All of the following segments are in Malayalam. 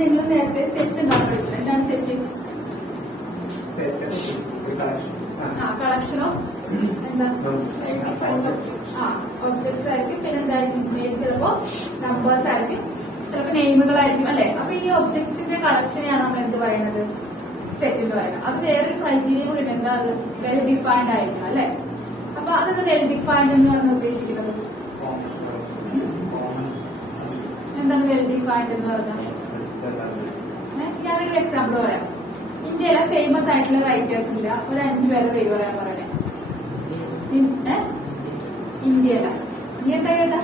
നിങ്ങൾ നേരത്തെ സെറ്റ് എന്താണ് പഠിച്ചത്? എന്താണ് സെറ്റ്? കളക്ഷൻ ഓഫ് എന്താ ഒബ്ജക്ട്സ് ആയിരിക്കും. പിന്നെ എന്തായിരിക്കും? ചിലപ്പോ നമ്പേഴ്സ് ആയിരിക്കും, ചിലപ്പോ നെയിമുകളായിരിക്കും അല്ലെ. അപ്പൊ ഈ ഒബ്ജക്ട്സിന്റെ കളക്ഷനെയാണ് നമ്മൾ എന്ത് പറയുന്നത്? സെറ്റ് എന്ന് പറയുന്നത്. അത് വേറൊരു ക്രൈറ്റീരിയ കൂടി ഉണ്ട്. എന്താ? വെൽ ഡിഫൈൻഡ് ആയിരിക്കണം അല്ലെ. അപ്പൊ അതെന്ത് വെൽ ഡിഫൈൻഡ് എന്ന് പറഞ്ഞ് ഉദ്ദേശിക്കുന്നത്? എന്താണ് വെൽ ഡിഫൈൻഡ് എന്ന് പറഞ്ഞാൽ? ഞാനൊരു എക്സാമ്പിൾ പറയാം. ഇന്ത്യയിലെ ഫേമസ് ആയിട്ടുള്ള റൈറ്റേഴ്സ് ഇല്ല, ഒരു 5 പേരെ പേര് പറയാൻ പറയണേ. ഇന്ത്യയില നീ എന്താ കേട്ടാ?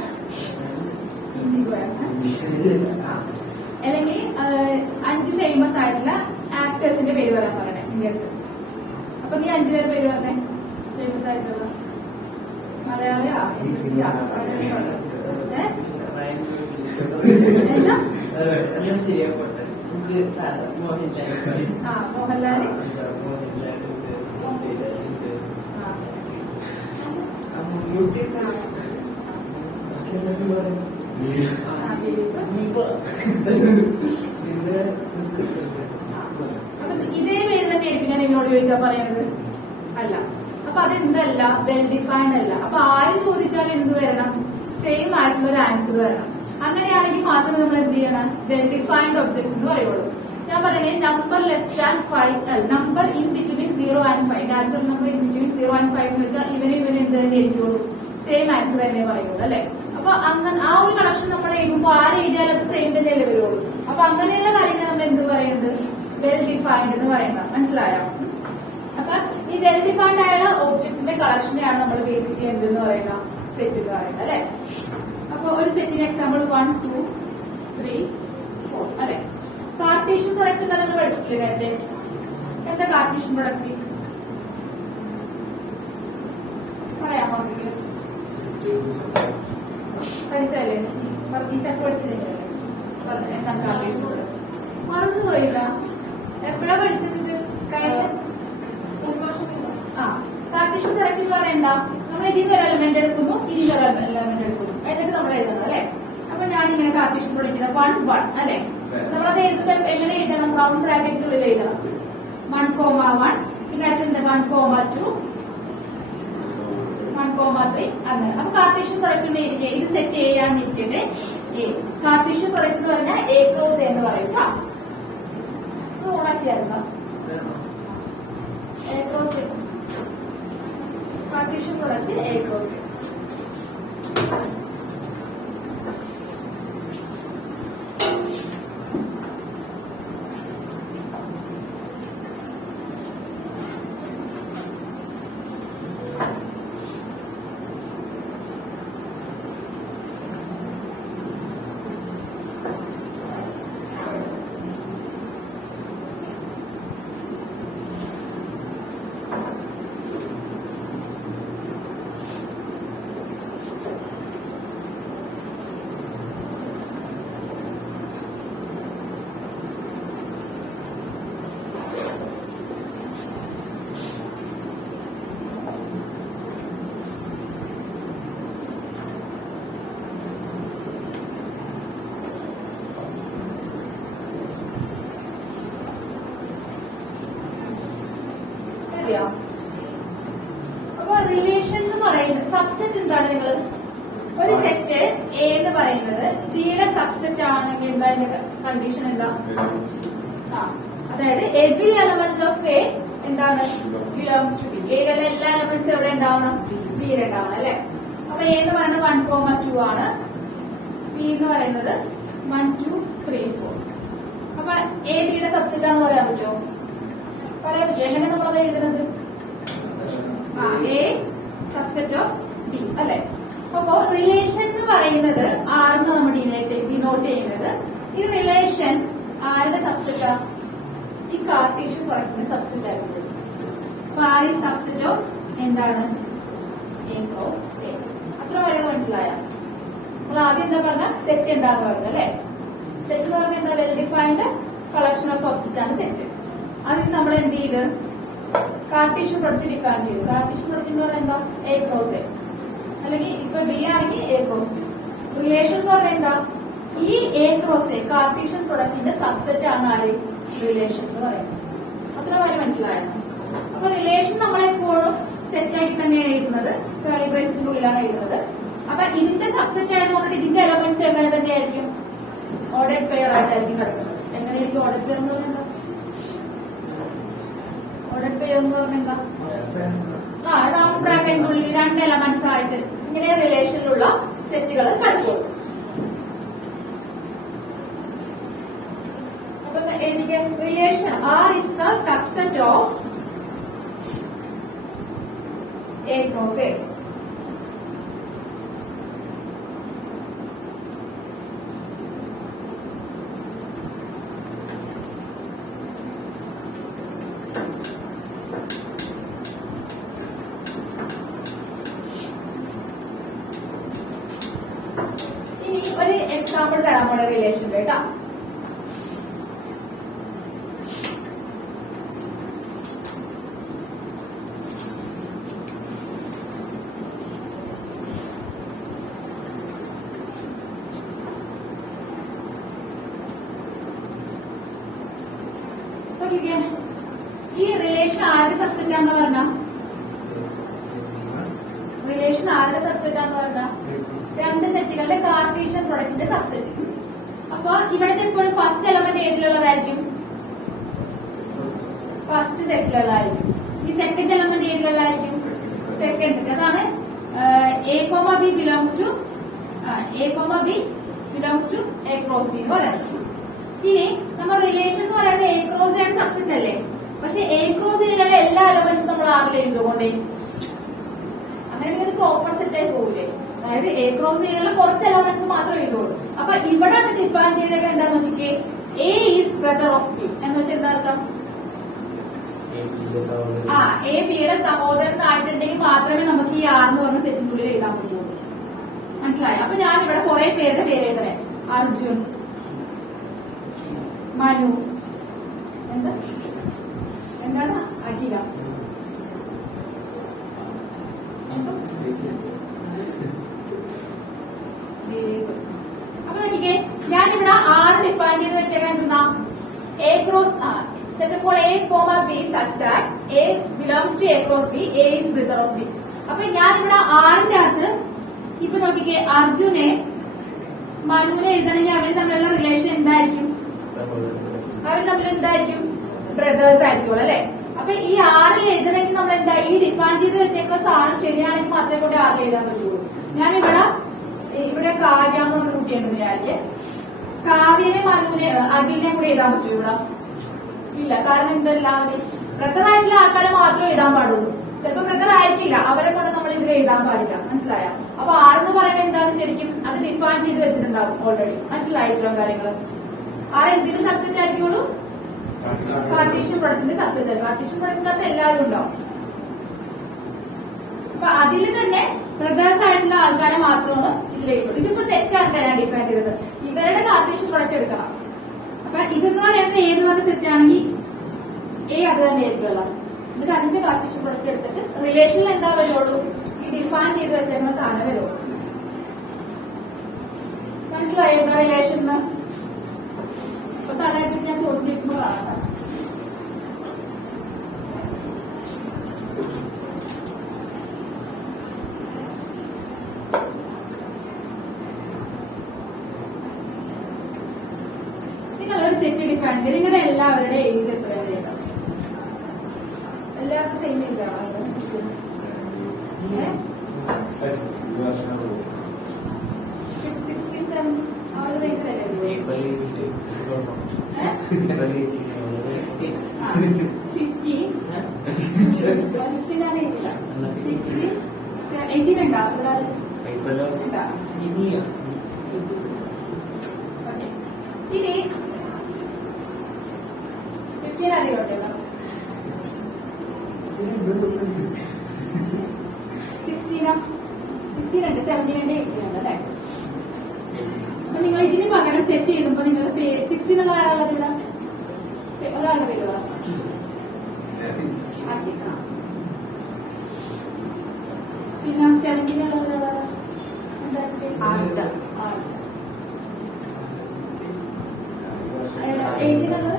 അല്ലെങ്കിൽ 5 ഫേമസ് ആയിട്ടുള്ള ആക്ടേഴ്സിന്റെ പേര് പറയാൻ പറയണേ ഇന്ത്യക്ക്. അപ്പൊ നീ 5 പേര് പേര് പറഞ്ഞേ. ഫേമസ് ആയിട്ടുള്ള മലയാളി മോഹൻലാല്, ഇതേ പേര് തന്നെ ആയിരിക്കും ഞാൻ നിങ്ങളോട് ചോദിച്ചാ പറയണത്? അല്ല. അപ്പൊ അതെന്തല്ല? വെൽ ഡിഫൈൻഡ് അല്ല. അപ്പൊ ആര് ചോദിച്ചാലും എന്ത് വരണം? സെയിം ആയിട്ടുള്ള ഒരു ആൻസർ വരണം. അങ്ങനെയാണെങ്കിൽ മാത്രമേ നമ്മൾ എന്ത് ചെയ്യണം? വെൽ ഡിഫൈൻഡ് ഒബ്ജക്ട്സ് എന്ന് പറയുള്ളൂ. ഞാൻ പറയണേ number less than 5, number in between 0 and 5, natural number in between 0 and 5 എന്ന് വെച്ചാൽ ഇവന് എന്ത് തന്നെ ആയിരിക്കുള്ളൂ? സെയിം ആൻസർ തന്നെ പറയുള്ളൂ അല്ലെ. അപ്പൊ അങ്ങനെ ആ ഒരു കളക്ഷൻ നമ്മൾ എഴുതുമ്പോൾ ആര് എഴുതിയാലും അത് സെയിം തന്നെയല്ലേ വരുള്ളൂ. അപ്പൊ അങ്ങനെയുള്ള കാര്യങ്ങൾ നമ്മൾ എന്ത് പറയുന്നത്? വെൽ ഡിഫൈൻഡ് എന്ന് പറയുന്നത്. മനസ്സിലായോ? അപ്പൊ ഈ വെൽ ഡിഫൈൻഡ് ആയ ഒബ്ജക്റ്റിന്റെ കളക്ഷനെയാണ് നമ്മൾ ബേസിക്കലി എന്തെന്ന് പറയുക? സെറ്റ് എന്ന് പറയുന്നത് അല്ലെ. അപ്പൊ ഒരു സെറ്റിന് എക്സാമ്പിൾ 1, 2, 3, 4 അല്ലെ. കാർട്ടീഷ്യൻ പ്രൊഡക്റ്റ് എന്താ നിങ്ങൾ പഠിച്ചിട്ടില്ലേ നേരത്തെ? എന്താ കാർട്ടീഷ്യൻ പ്രൊഡക്റ്റ്? പറയാമോ? പഠിച്ചല്ലേ? ഈ ചക്ക് പഠിച്ചില്ലേ? എന്താണ് കാർട്ടീഷ്യൻ പ്രൊഡക്റ്റ്? മറന്നു പോയില്ല. എപ്പോഴാ പഠിച്ചത്? കാർട്ടീഷ്യൻ പ്രൊഡക്റ്റ് എന്ന് പറയണ്ട. നമ്മൾ ഇതിന് ഒരു എലമെന്റ് എടുക്കുന്നു, ഇതിന് ഒരു എലമെന്റ് എടുക്കുന്നു, എന്നിട്ട് നമ്മൾ എഴുതുന്നത് അല്ലെ. അപ്പൊ ഞാനിങ്ങനെ കാർട്ടീഷ്യൻ പ്രൊഡക്റ്റ് 1, 1 അല്ലെ. നമ്മളത് എഴുതുമ്പോൾ എങ്ങനെ എഴുതണം? റൗണ്ട് ബ്രാക്കറ്റിനുള്ളിൽ എഴുതണം. 1,1 പിന്നെ 1,2 1,3 അങ്ങനെ. അപ്പൊ കാർട്ടീഷ്യൻ പ്രൊഡക്റ്റ് എഴുതിക്കുക. ഇത് സെറ്റ് ചെയ്യാനിരിക്കട്ടെ എ. കാർട്ടീഷ്യൻ പ്രൊഡക്റ്റ് എന്ന് പറഞ്ഞാൽ A ക്രോസ് A എന്ന് പറയും. ഓണാക്കിയായിരുന്നോ? A cross A. Cartesian product A cross A. അപ്പൊ റിലേഷൻ എന്ന് പറയുന്നത് സബ്സെറ്റ് എന്താണ്? നിങ്ങൾ ഒരു സെറ്റ് എ എന്ന് പറയുന്നത് ബിയുടെ സബ്സെറ്റ് ആണെങ്കിൽ എന്താ കണ്ടീഷൻ? എന്താ? അതായത് എവരി എലമെന്റ് ഓഫ് എ എന്താണ്? Belongs to B. എയിലുള്ള എല്ലാ എലമെന്റ്സും എവിടെ ഉണ്ടാവണം? ബിയിൽ ഉണ്ടാവണം അല്ലെ. അപ്പൊ എ എന്ന് പറയുന്നത് 1,2 ആണ്. ബി എന്ന് പറയുന്നത് 1, 2, 3, 4. അപ്പൊ എ ബിയുടെ സബ്സെറ്റ് ആണെന്ന് പറയാൻ പറ്റുമോ? പറയാൻ പറ്റും. എങ്ങനെ നമ്മളത് എഴുതുന്നത്? എ സബ്സെറ്റ് ഓഫ് ബി അല്ലെ. അപ്പോ റിലേഷൻ എന്ന് പറയുന്നത് ആരെന്ന് നമ്മൾ ഡിനോട്ട് ചെയ്യുന്നത്. ഈ റിലേഷൻ ആരുടെ സബ്സെറ്റാ? ഈ കാർട്ടീഷ്യൻ പ്രൊഡക്റ്റിന്റെ സബ്സെറ്റ് ആയിരുന്നു. അപ്പൊ ആര് സബ്സെറ്റ് ഓഫ് എന്താണ്? A cross A. അത്ര കാര്യങ്ങൾ മനസ്സിലായോ? നമ്മൾ ആദ്യം എന്താ പറഞ്ഞ സെറ്റ് എന്താന്ന് പറയുന്നത് അല്ലെ. സെറ്റ് എന്ന് പറഞ്ഞാൽ എന്താ? Well defined collection of object ആണ് സെറ്റ്. അതിന് നമ്മൾ എന്ത് ചെയ്ത് കാർട്ടീഷ്യൻ പ്രൊഡക്റ്റ് ഡിഫൈൻ ചെയ്തു. കാർട്ടീഷ്യൻ പ്രൊഡക്റ്റ് എന്ന് പറഞ്ഞാൽ എന്താ? A cross A. അല്ലെങ്കിൽ ഇപ്പൊ ബി ആണെങ്കിൽ A ക്രോസ് ബി. റിലേഷൻ എന്ന് പറഞ്ഞാൽ എന്താ? ഈ എ ക്രോസ് എ കാർട്ടീഷ്യൻ പ്രൊഡക്റ്റിന്റെ സബ്സെറ്റ് ആണ് ആര് റിലേഷൻ എന്ന് പറയുന്നത്. അത്ര കാര്യം മനസ്സിലായിരുന്നു. അപ്പൊ റിലേഷൻ നമ്മളെപ്പോഴും സെറ്റ് ആക്കി തന്നെയാണ് എഴുതുന്നത്, കേളി ബ്രേസസിന്റെ ഉള്ളിലാണ് എഴുതുന്നത്. അപ്പൊ ഇതിന്റെ സബ്സെറ്റ് ആയതുകൊണ്ട് ഇതിന്റെ എലമെന്റ്സ് എങ്ങനെ തന്നെയായിരിക്കും, ഓർഡേഡ് പെയർ ആയിട്ടായിരിക്കും കിടക്കുന്നത്. എങ്ങനെയായിരിക്കും ഓർഡേഡ് പെയർ എന്ന് പറയുന്നത്? ഓർഡേഡ് പെയർ എന്ന് പറഞ്ഞാൽ എന്താ? റൗണ്ട് ബ്രാക്കറ്റിനുള്ളിൽ 2 എലമെന്റ്സ് ആയിട്ട് ഇങ്ങനെ റിലേഷനിലുള്ള സെറ്റുകൾ കിടക്കും. അപ്പൊ എനിക്ക് relation R is the subset of A cross A. ഇനി ഒരു എക്സാമ്പിൾ തരാൻ പോണ റിലേഷൻ കേട്ടോ. ഈ റിലേഷൻ ആരുടെ സബ്സെറ്റ് ആണെന്ന് പറഞ്ഞ, റിലേഷൻ ആരുടെ സബ്സെറ്റ് ആണെന്ന് പറഞ്ഞ 2 സെറ്റുകളുടെ കാർട്ടീഷ്യൻ പ്രൊഡക്റ്റിന്റെ സബ്സെറ്റ്. അപ്പൊ ഇവിടുത്തെ എപ്പോഴും ഫസ്റ്റ് എലമെന്റ് ഏതിലുള്ളതായിരിക്കും? ഫസ്റ്റ് സെറ്റിലുള്ളതായിരിക്കും. ഈ സെക്കൻഡ് എലമെന്റ് ഏതിലുള്ളതായിരിക്കും? Second set. അതാണ് A comma B belongs to A cross B എന്ന് പറയുന്നത്. ഇനി നമ്മൾ റിലേഷൻ എന്ന് പറയുന്നത് എ ക്രോസ് ആണ് സബ്സെറ്റ് അല്ലേ? പക്ഷെ എ ക്രോസ് എയുടെ എല്ലാ എലമെന്റ്സും നമ്മൾ ആറിൽ എഴുതുകൊണ്ടേ, അങ്ങനെ ഒരു പ്രോപ്പർ സെറ്റ് ആയി പോകില്ലേ? അതായത് എ ക്രോസ് ചെയ്യാനുള്ള കുറച്ച് എലമെന്റ്സ് മാത്രമേ എഴുതുള്ളൂ. അപ്പൊ ഇവിടെ അത് ഡിഫൈൻ ചെയ്തൊക്കെ എന്താന്ന് നോക്കിക്കേ, A is brother of B എന്ന് വെച്ചാൽ എന്താ അർത്ഥം? എ ബിയുടെ സഹോദരനായിട്ടുണ്ടെങ്കിൽ മാത്രമേ നമുക്ക് ഈ ആർ എന്ന് പറഞ്ഞ സെറ്റിനുള്ളിൽ എഴുതാൻ പറ്റുള്ളൂ. മനസ്സിലായോ? അപ്പൊ ഞാൻ ഇവിടെ കുറെ പേരുടെ പേര് എഴുതണേ. അർജുൻ, മനു, എന്താണ് അഖില, അപ്പൊ നോക്കിക്കേ, ഞാനിവിടെ ആറ് ഡിഫൈൻ ചെയ്ത് വെച്ചേക്കാൻ എന്തെന്നാ, A cross set for A comma B such that A belongs to A cross B, A is brother of B. അപ്പൊ ഞാനിവിടെ ആറിന്റെ അകത്ത് ഇപ്പൊ നോക്കിക്കേ, അർജുനെ മനുവിനെ എഴുതണമെങ്കിൽ അവർ തമ്മിലുള്ള റിലേഷൻ എന്തായിരിക്കും? അവർ തമ്മിൽ എന്തായിരിക്കും? ബ്രദേഴ്സ് ആയിരിക്കും അല്ലെ? അപ്പൊ ഈ ആറിൽ എഴുതണമെങ്കിൽ നമ്മൾ എന്താ, ഈ ഡിഫൈൻ ചെയ്ത് വെച്ചേക്കുന്ന സാധനം ശരിയാണെങ്കിൽ മാത്രമേ കൂടെ ആറിൽ എഴുതാൻ പറ്റുള്ളൂ. ഇവിടെ കാവ്യ എന്ന് പറഞ്ഞ കുട്ടിയുണ്ട് വിചാരിക്കെ, കാവ്യനെ മനുവിനെ അഖിലിനെ കൂടെ എഴുതാൻ പറ്റും ഇവിടെ? ഇല്ല. കാരണം എന്തെല്ലാവരും ബ്രദർ ആയിട്ടുള്ള ആൾക്കാരെ മാത്രമേ എഴുതാൻ പാടുള്ളൂ. ചിലപ്പോ ബ്രദർ ആയിരിക്കില്ല, അവരെ കൊണ്ട് നമ്മൾ ഇതിൽ എഴുതാൻ പാടില്ല. മനസ്സിലായോ? അപ്പൊ ആറെന്ന് പറയുന്നത് എന്താണ് ശരിക്കും? അത് ഡിഫൈൻ ചെയ്ത് വെച്ചിട്ടുണ്ടാവും ഓൾറെഡി. മനസ്സിലായി ഇത്രയും കാര്യങ്ങൾ? ആറ് എന്തിന്റെ സബ്സെറ്റ് ആയിരിക്കുള്ളൂ? കാർട്ടീഷ്യൻ പ്രൊഡക്റ്റിന്റെ സബ്സെറ്റ്. കാർട്ടീഷ്യൻ പ്രൊഡക്റ്റിനകത്ത് എല്ലാവരും ഉണ്ടാവും. അപ്പൊ അതിൽ തന്നെ ബ്രദേഴ്സ് ആയിട്ടുള്ള ആൾക്കാരെ മാത്രമാണ് ഇതിലേക്കുള്ളൂ. ഇതിപ്പോ സെറ്റ് ആയിട്ടാണ് ഞാൻ ഡിഫൈൻ ചെയ്തത്. ഇവരുടെ കാർട്ടീഷ്യൻ പ്രൊഡക്റ്റ് എടുക്കണം. അപ്പൊ ഇതെന്ന് പറയുന്നത് ഏത് പറഞ്ഞ സെറ്റ് ആണെങ്കിൽ എ അത് തന്നെ ആയിരിക്കുമല്ലോ. എന്നിട്ട് അതിന്റെ കാർട്ടീഷ്യൻ പ്രൊഡക്റ്റ് എടുത്തിട്ട് റിലേഷനിൽ എന്താ വരുള്ളൂ? ഈ ഡിഫൈൻ ചെയ്ത് വെച്ചിരുന്ന സാധനം വരുള്ളൂ. മനസ്സിലായോ എന്താ റിലേഷൻ? അപ്പൊ തലയായിട്ട് ഞാൻ ചോദിച്ചിരിക്കുമ്പോൾ കാണാം. നിങ്ങളൊരു സെറ്റ് ഡിഫൈൻ ചെയ്ത് നിങ്ങളുടെ എല്ലാവരുടെ ഏജ് എത്രയാണ്? എല്ലാവർക്കും സെയിം ഏജ് ആണോ? 16, 17 ആ ഒരു റേഞ്ചിലല്ലേ? 18 ഉണ്ടോ? ഇനി 15 അറിയോട്ടെ? 16 ഉണ്ട്, 17 ഉണ്ട്, 18 ഉണ്ട് അല്ലെ? അപ്പൊ നിങ്ങൾ ഇതിന് പകരം സെറ്റ് ചെയ്യുമ്പോ നിങ്ങളുടെ പേര് 16 ഉള്ള ആരാളുടെ ഒരാളുടെ പേര് പിന്നെ 17 ഉള്ള ഒരാളാണ് ഏജിനുള്ളത്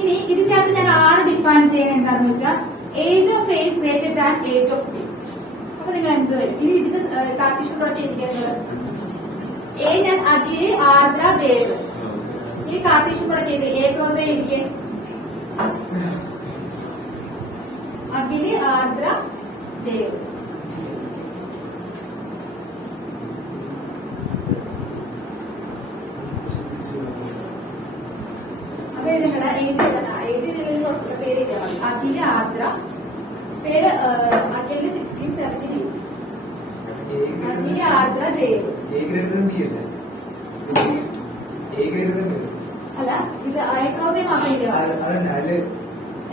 ഇനി ഇതിന്റെ അകത്ത് ഞാൻ ആറ് ഡിഫൈൻ ചെയ്യുന്നത് എന്താണെന്ന് വെച്ചാൽ age of A greater than age of B. അപ്പൊ നിങ്ങൾ എന്ത് വരും? ഇനി ഇതിന്റെ കാർട്ടീഷ്യൻ പ്രോഡക്റ്റ് ഇരിക്കുന്നത് എ ഞാൻ അഖില് ആർദ്ര ദേവ്. ഈ കാർട്ടീഷ്യൻ പ്രോഡക്റ്റ് ചെയ്ത് എ ക്രോസ് എ ഇരിക്കെ അഖില് ആർദ്ര ദേവ്. അപ്പൊ നിങ്ങളുടെ ഏജ് പേര് അഖില് ആർദ്ര, പേര് അഖില് 16, 17, 18. അഖില് ആർദ്ര ദേവ്. അല്ല ഇത് എ ക്രോസ് എ മാത്രമേ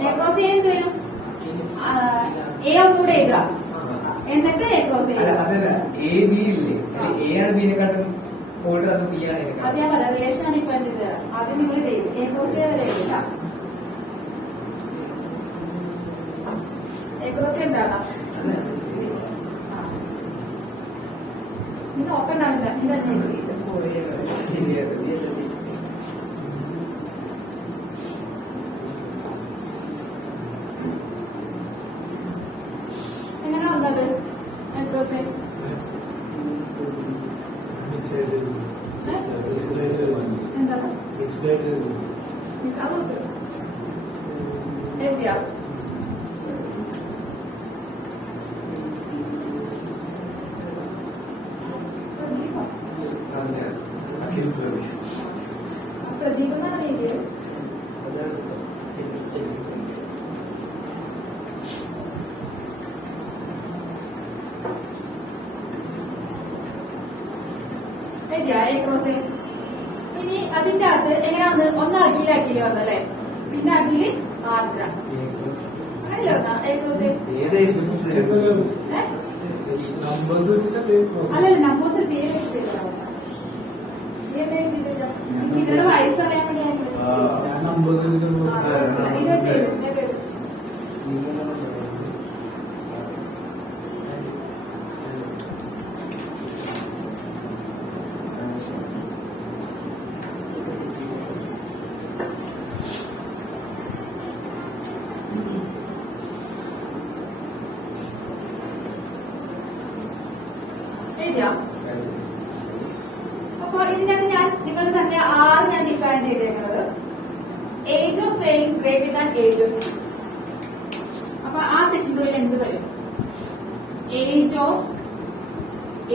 എ ക്രോസ് എ എന്ത് വരും? എ ഒന്നുകൂടെ എഴുതുക എന്നിട്ട് എ ക്രോസ് എ. അത് ഞാൻ പറയാം, റിലേഷൻ ആണ് ഇപ്പൊ ചെയ്തത്. ആദ്യം നിങ്ങൾ ഇത് എഴുതും, എ ക്രോസ് എ വരെ എഴുതില്ല. എ ക്രോസ് എ എന്താകാം ഇത് നോക്കണ്ടാവില്ല. ഇത് എങ്ങനെ വന്നത്? എ ക്രോസ് എ എന്താണ് എഴുതിയാ? പ്രദീപ് എന്നാണ് എഴുതിയത്. ഇനി അതിന്റെ അകത്ത് എങ്ങനെയാ വന്നത്? ഒന്ന് അഖില് അഖില് വന്നല്ലേ, പിന്നെ അഖില് ആർദ്ര അങ്ങനെയല്ലേ വന്ന എ ക്രോസ് അല്ലല്ല നമ്പേഴ്സിൽ പേര് വെച്ചിട്ടില്ല. നിങ്ങളുടെ വയസ്സറിയാൻ വേണ്ടി ഇത് വെച്ചു. അപ്പൊ ഇതിനകത്ത് ഞാൻ നിങ്ങൾ തന്നെ ആറ് ഞാൻ ഡിഫൈൻ ചെയ്തേക്കുന്നത് age of A is greater than age of B. അപ്പൊ ആ സെറ്റിനുള്ളിൽ എന്ത് വരും? Age of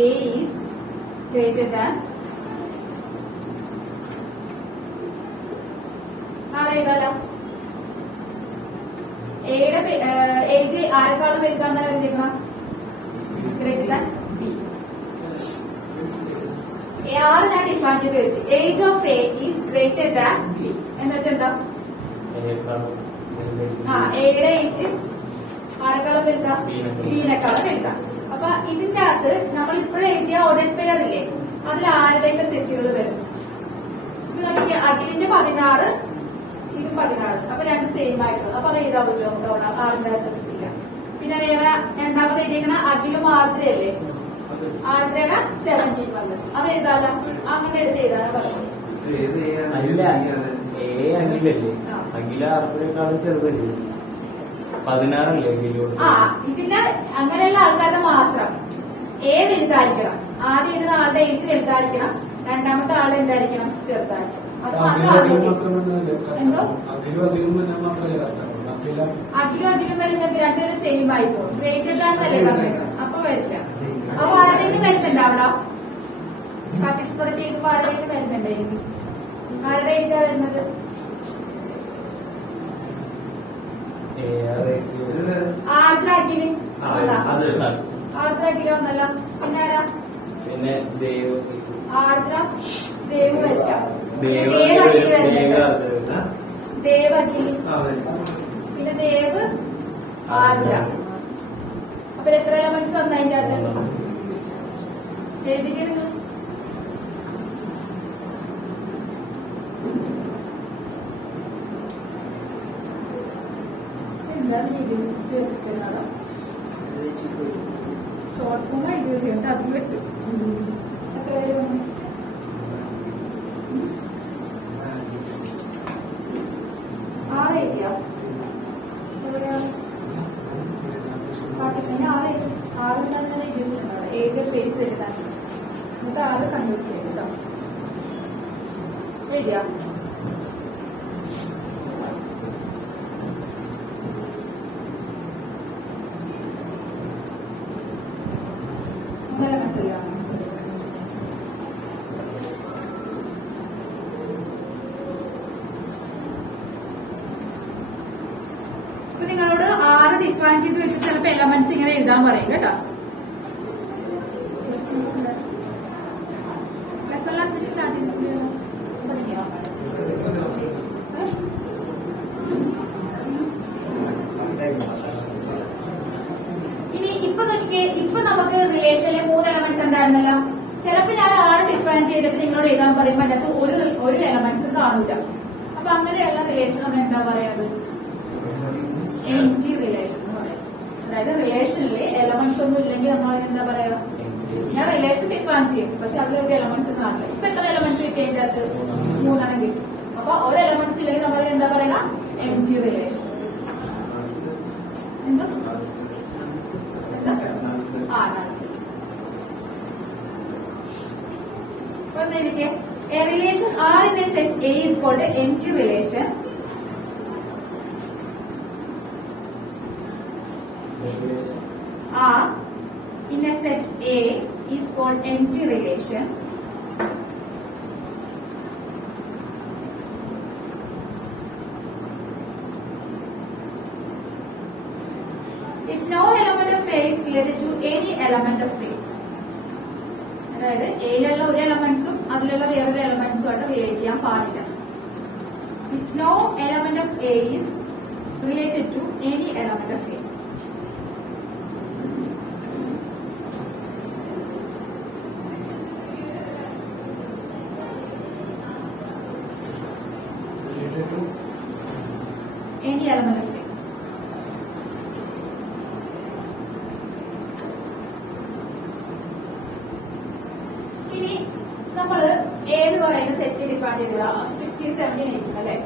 A is greater than ആരേതാലോ എയുടെ ഏജ് ആരെക്കാളും വലുതാന്നാ വരുന്നേക്കണം? Greater than B. ആറ് ഞാൻ ഡിഫൈൻ ചെയ്ത് വെച്ച് age of A is greater than B എന്ന് വെച്ചാൽ എന്താ? എയുടെ ഏജ് ആരെക്കാളും വലുതാ? ബിനെക്കാളും വലുതാ. അപ്പൊ ഇതിന്റെ അകത്ത് നമ്മൾ ഇപ്പോഴും എഴുതിയ ഓർഡർ പെയർ ഇല്ലേ, അതിൽ ആരുടെയൊക്കെ സെറ്റുകൾ വരും? അഖിലിന്റെ 16, ഇത് 16. അപ്പൊ രണ്ട് സെയിം ആയിട്ടുള്ളൂ. അപ്പൊ അത് എഴുതാൻ പറ്റുമോ? തവണ ആറിന്റെ അകത്ത് കിട്ടില്ല. പിന്നെ വേറെ രണ്ടാമത് എഴുതിയേക്കണ അഖിലും ആർദ്രയല്ലേ, ആർദ്രയുടെ 17 വന്നത്. അത് എഴുതാലോ, അങ്ങനെ എടുത്ത് എഴുതാനാ പറഞ്ഞത്. ചെറുതല്ലേ 16 ഇതിന്റെ അങ്ങനെയുള്ള ആൾക്കാരുടെ മാത്രം എ വലുതായിരിക്കണം. ആദ്യം എഴുതുന്ന ആളുടെ ഏജ് വലുതായിരിക്കണം, രണ്ടാമത്തെ ആൾ എന്തായിരിക്കണം? ചെറുതായിരിക്കണം. അത് മാത്രം എന്തോ അഖിലും അഖിലും വരുമ്പോൾ രണ്ടുപേരും സെയിം ആയിപ്പോ ഗ്രേറ്റർ ദാൻ അല്ലേ പറഞ്ഞേക്കണം. അപ്പൊ വരില്ല. അപ്പൊ ആരുടെയും വരുന്നുണ്ട് അവിടെ പാർട്ടിസിപ്പേറ്റ് ചെയ്തപ്പോ ആരുടെയും വരുന്നുണ്ട് ഏജ്? ആരുടെ ഏജാ വരുന്നത്? ആർദ്ര അഖില്. ആർദ്ര അഖില് വന്നല്ലോ. പിന്നെ ആരാ? ആർദ്ര ദേവ് വരില്ല. ദേവ് അഖില് വരുന്നുണ്ട്. ദേവ് അഖില്, പിന്നെ ദേവ് ആർദ്ര. അപ്പൊ എത്ര എലമെന്റ്സ് വന്ന അതിന്റെ അത് എഴുതിക്കുന്നു? എന്താ വെച്ചിട്ടുണ്ടോ? ഷോർട്ട് ഫോം എഴുതി വെച്ചിട്ട് അത് പറ്റും. ആറ് എഴുതിയാ പാർട്ടീഷൻ ആറ് തന്നെ എഴുതിയിട്ടുണ്ട് ഏജ് ഓഫ് ഫെയ്ത്ത് എഴുതാൻ എന്നിട്ട് ആറ് കണ്ടുപിടിച്ച് കേട്ടോ എഴുതിയാ മനസ്സിലാവും അപ്പൊ നിങ്ങളോട് ആറ് ഡിഫൈൻ ചെയ്ത് വെച്ചിട്ട് ചിലപ്പോ എലമെന്റ്സ് ഇങ്ങനെ എഴുതാൻ പറയും കേട്ടോ. പ്ലസ് വൺ സ്റ്റാർട്ടിംഗ് ഇനി ഇപ്പൊ നോക്കിക്കേ, ഇപ്പൊ നമുക്ക് റിലേഷനിലെ 3 എലമെന്റ്സ് ഉണ്ടായിരുന്നല്ലോ. ചിലപ്പോ ഞാൻ ആറ് ഡിഫൈൻ ചെയ്തിട്ട് നിങ്ങളോട് എഴുതാൻ പറയുമ്പോൾ അതിനകത്ത് ഒരു എലമെന്റ്സ് കാണൂല. അപ്പൊ അങ്ങനെയുള്ള റിലേഷൻ നമ്മൾ എന്താ പറയുന്നത്? എംപ്റ്റി റിലേഷൻ എന്ന് പറയും. അതായത് റിലേഷനിൽ എലമെന്റ്സ് ഒന്നും ഇല്ലെങ്കിൽ നമ്മൾ എന്താ പറയാ? ഞാൻ റിലേഷൻ ഡിഫൈൻ ചെയ്യും, പക്ഷെ അതിലൊരു എലമെന്റ്സ് കാണില്ല. ഇപ്പൊ എത്ര എലമെന്റ്സ് കിട്ടി? അതിന്റെ അകത്ത് 3 കിട്ടി. അപ്പൊ ഒരു എലമെന്റ്സ് ഇല്ലെങ്കിൽ നമ്മൾ എന്താ പറയണ? Empty relation. എന്തോ എനിക്ക് a relation R in a set A is called an empty relation. R in a set A is called empty relation. If no element of A is related to any element of A. അതായത് എയിലുള്ള ഒരു എലമെന്റ്സും അതിലുള്ള വേറൊരു എലമെന്റ്സും ആയിട്ട് റിലേറ്റ് ചെയ്യാൻ പാടില്ല. If no element of A is related to any element of A. Any element of A. ഇനി നമ്മള് ഏത് പറയുന്ന സെറ്റ് ഡിഫൈൻ ചെയ്തിടാം? 16, 17, 18 അല്ലെ?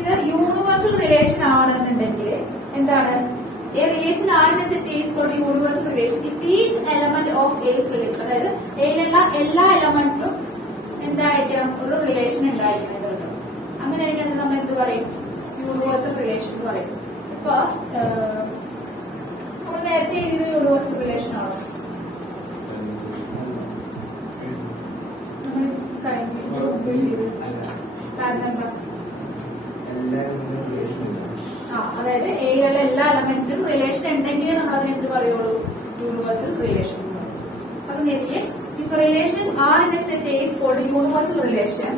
ഇത് യൂണിവേഴ്സൽ റിലേഷൻ ആണെന്നുണ്ടെങ്കിൽ എന്താണ്? A relation R in a set A is called universal relation if each element of A is related. അതായത് Aയിലുള്ള എല്ലാ എലമെന്റ്സും എന്തായിരിക്കണം? ഒരു റിലേഷൻ ഉണ്ടായിരിക്കണം. അങ്ങനെയാണെങ്കിൽ നമ്മൾ എന്ത് പറയും? യൂണിവേഴ്സൽ റിലേഷൻ എന്ന് പറയും. ഇപ്പൊ നമ്മൾ നേരത്തെ എഴുതിയത് യൂണിവേഴ്സൽ റിലേഷൻ ആണോ? കാരണം എന്താ? അതായത് എയിലുള്ള എല്ലാ എലമെന്റ്സിനും റിലേഷൻ ഉണ്ടെങ്കിലേ നമ്മൾ അതിന് എന്ത് പറയുള്ളൂ? Universal relation. അപ്പൊ നേരത്തെ if relation R in a set A is called universal relation.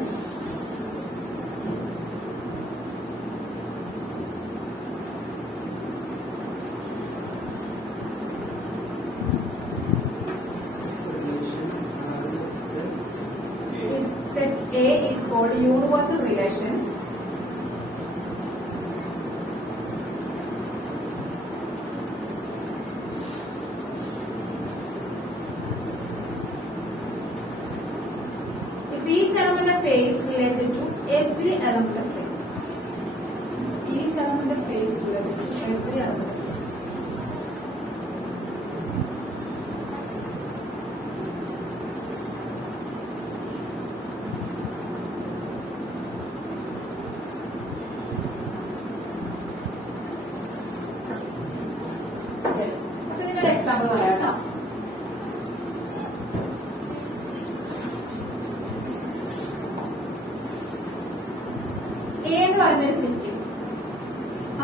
Set A is called universal relation. If each element of A is related to every element of A. Each element of A is related to every element of A. Example പറയാം. എന്ന് പറയുന്ന ഒരു സെറ്റ്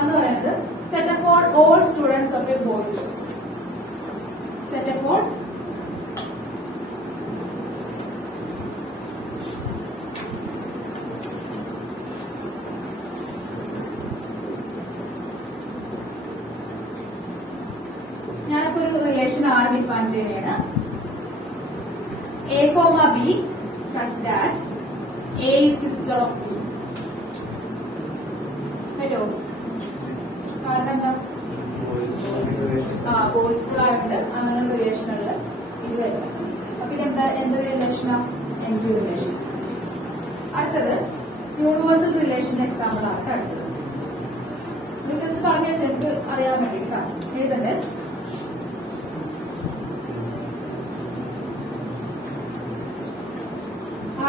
എന്ന് പറയുന്നത് set for all students of a boys school. Set for ഞാനിപ്പോ ഒരു റിലേഷൻ ആർ ഡിഫൈൻ ചെയ്യുകയാണ്. A comma B such that A is sister of B. Hello, കാരണം എന്താ? ബോയ്സ് സ്കൂൾ ആയതുകൊണ്ട് അങ്ങനെ റിലേഷനുള്ള ഇത് വരും. അപ്പൊ ഇതെന്താ എന്ത് റിലേഷനാ? NG relation. അടുത്തത് യൂണിവേഴ്സൽ റിലേഷന്റെ എക്സാമ്പിൾ ആണ് അടുത്തത്. ജസ്റ്റ് പറഞ്ഞു വെച്ചാൽ എനിക്ക് അറിയാൻ വേണ്ടിട്ട് എഴുതണ്ടേ.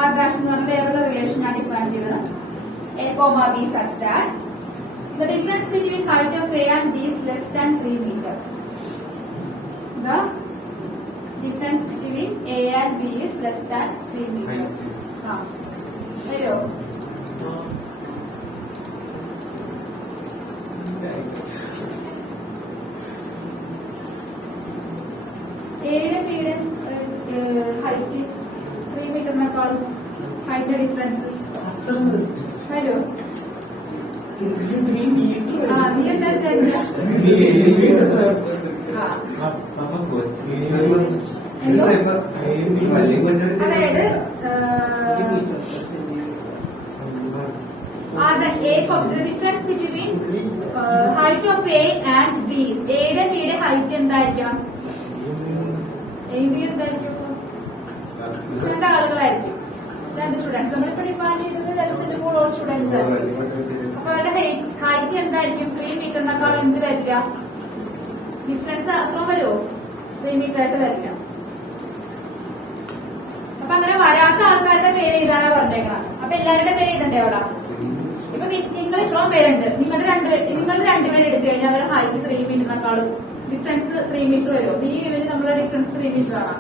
R' എന്ന് പറഞ്ഞ വേറൊരു റിലേഷനാണ് ഡിഫൈൻ ചെയ്തത്. A, B such that the difference between height of A and B is less than 3 meter. The difference between A and B is less than 3 meter. Hello. എയുടെ ബിയുടെ ഹൈറ്റ് 3 മീറ്ററിനേക്കാളും ഹൈറ്റ് ഡിഫറൻസ്. ഹലോ നീ എന്താ അതായത് the difference between height of A and B. എയുടെ ബിയുടെ ഹൈറ്റ് എന്തായിരിക്കണം? എ ബി എന്തായിരിക്കും? രണ്ട് ആളുകളായിരിക്കും, രണ്ട് സ്റ്റുഡൻസ്. നമ്മളിപ്പോ ഡിഫൈൻ ചെയ്തത് ജലസിന്റെ കൂടെ സ്റ്റുഡൻസ് ആയിരിക്കും. അപ്പൊ അവരുടെ ഹൈറ്റ് എന്തായിരിക്കും? 3 മീറ്ററിനേക്കാളും എന്ത് വരില്ല? ഡിഫറൻസ് അത്ര വരുമോ? 3 മീറ്റർ ആയിട്ട് വരില്ല. അപ്പൊ അങ്ങനെ വരാത്ത ആൾക്കാരുടെ പേര് എഴുതാനാ പറഞ്ഞേക്കണം. അപ്പൊ എല്ലാവരുടെ പേര് എഴുതണ്ടേ അവിടെ? ഇപ്പൊ നിങ്ങൾ ഇത്രയും പേരുണ്ട്, നിങ്ങൾ രണ്ടുപേരെ എടുത്തു കഴിഞ്ഞാൽ അവരുടെ ഹൈറ്റ് 3 മീറ്ററിനേക്കാളും ഡിഫറൻസ് 3 മീറ്റർ വരുമോ? ഈ ഇവര് നമ്മളെ ഡിഫറൻസ് 3 മീറ്റർ ആണോ?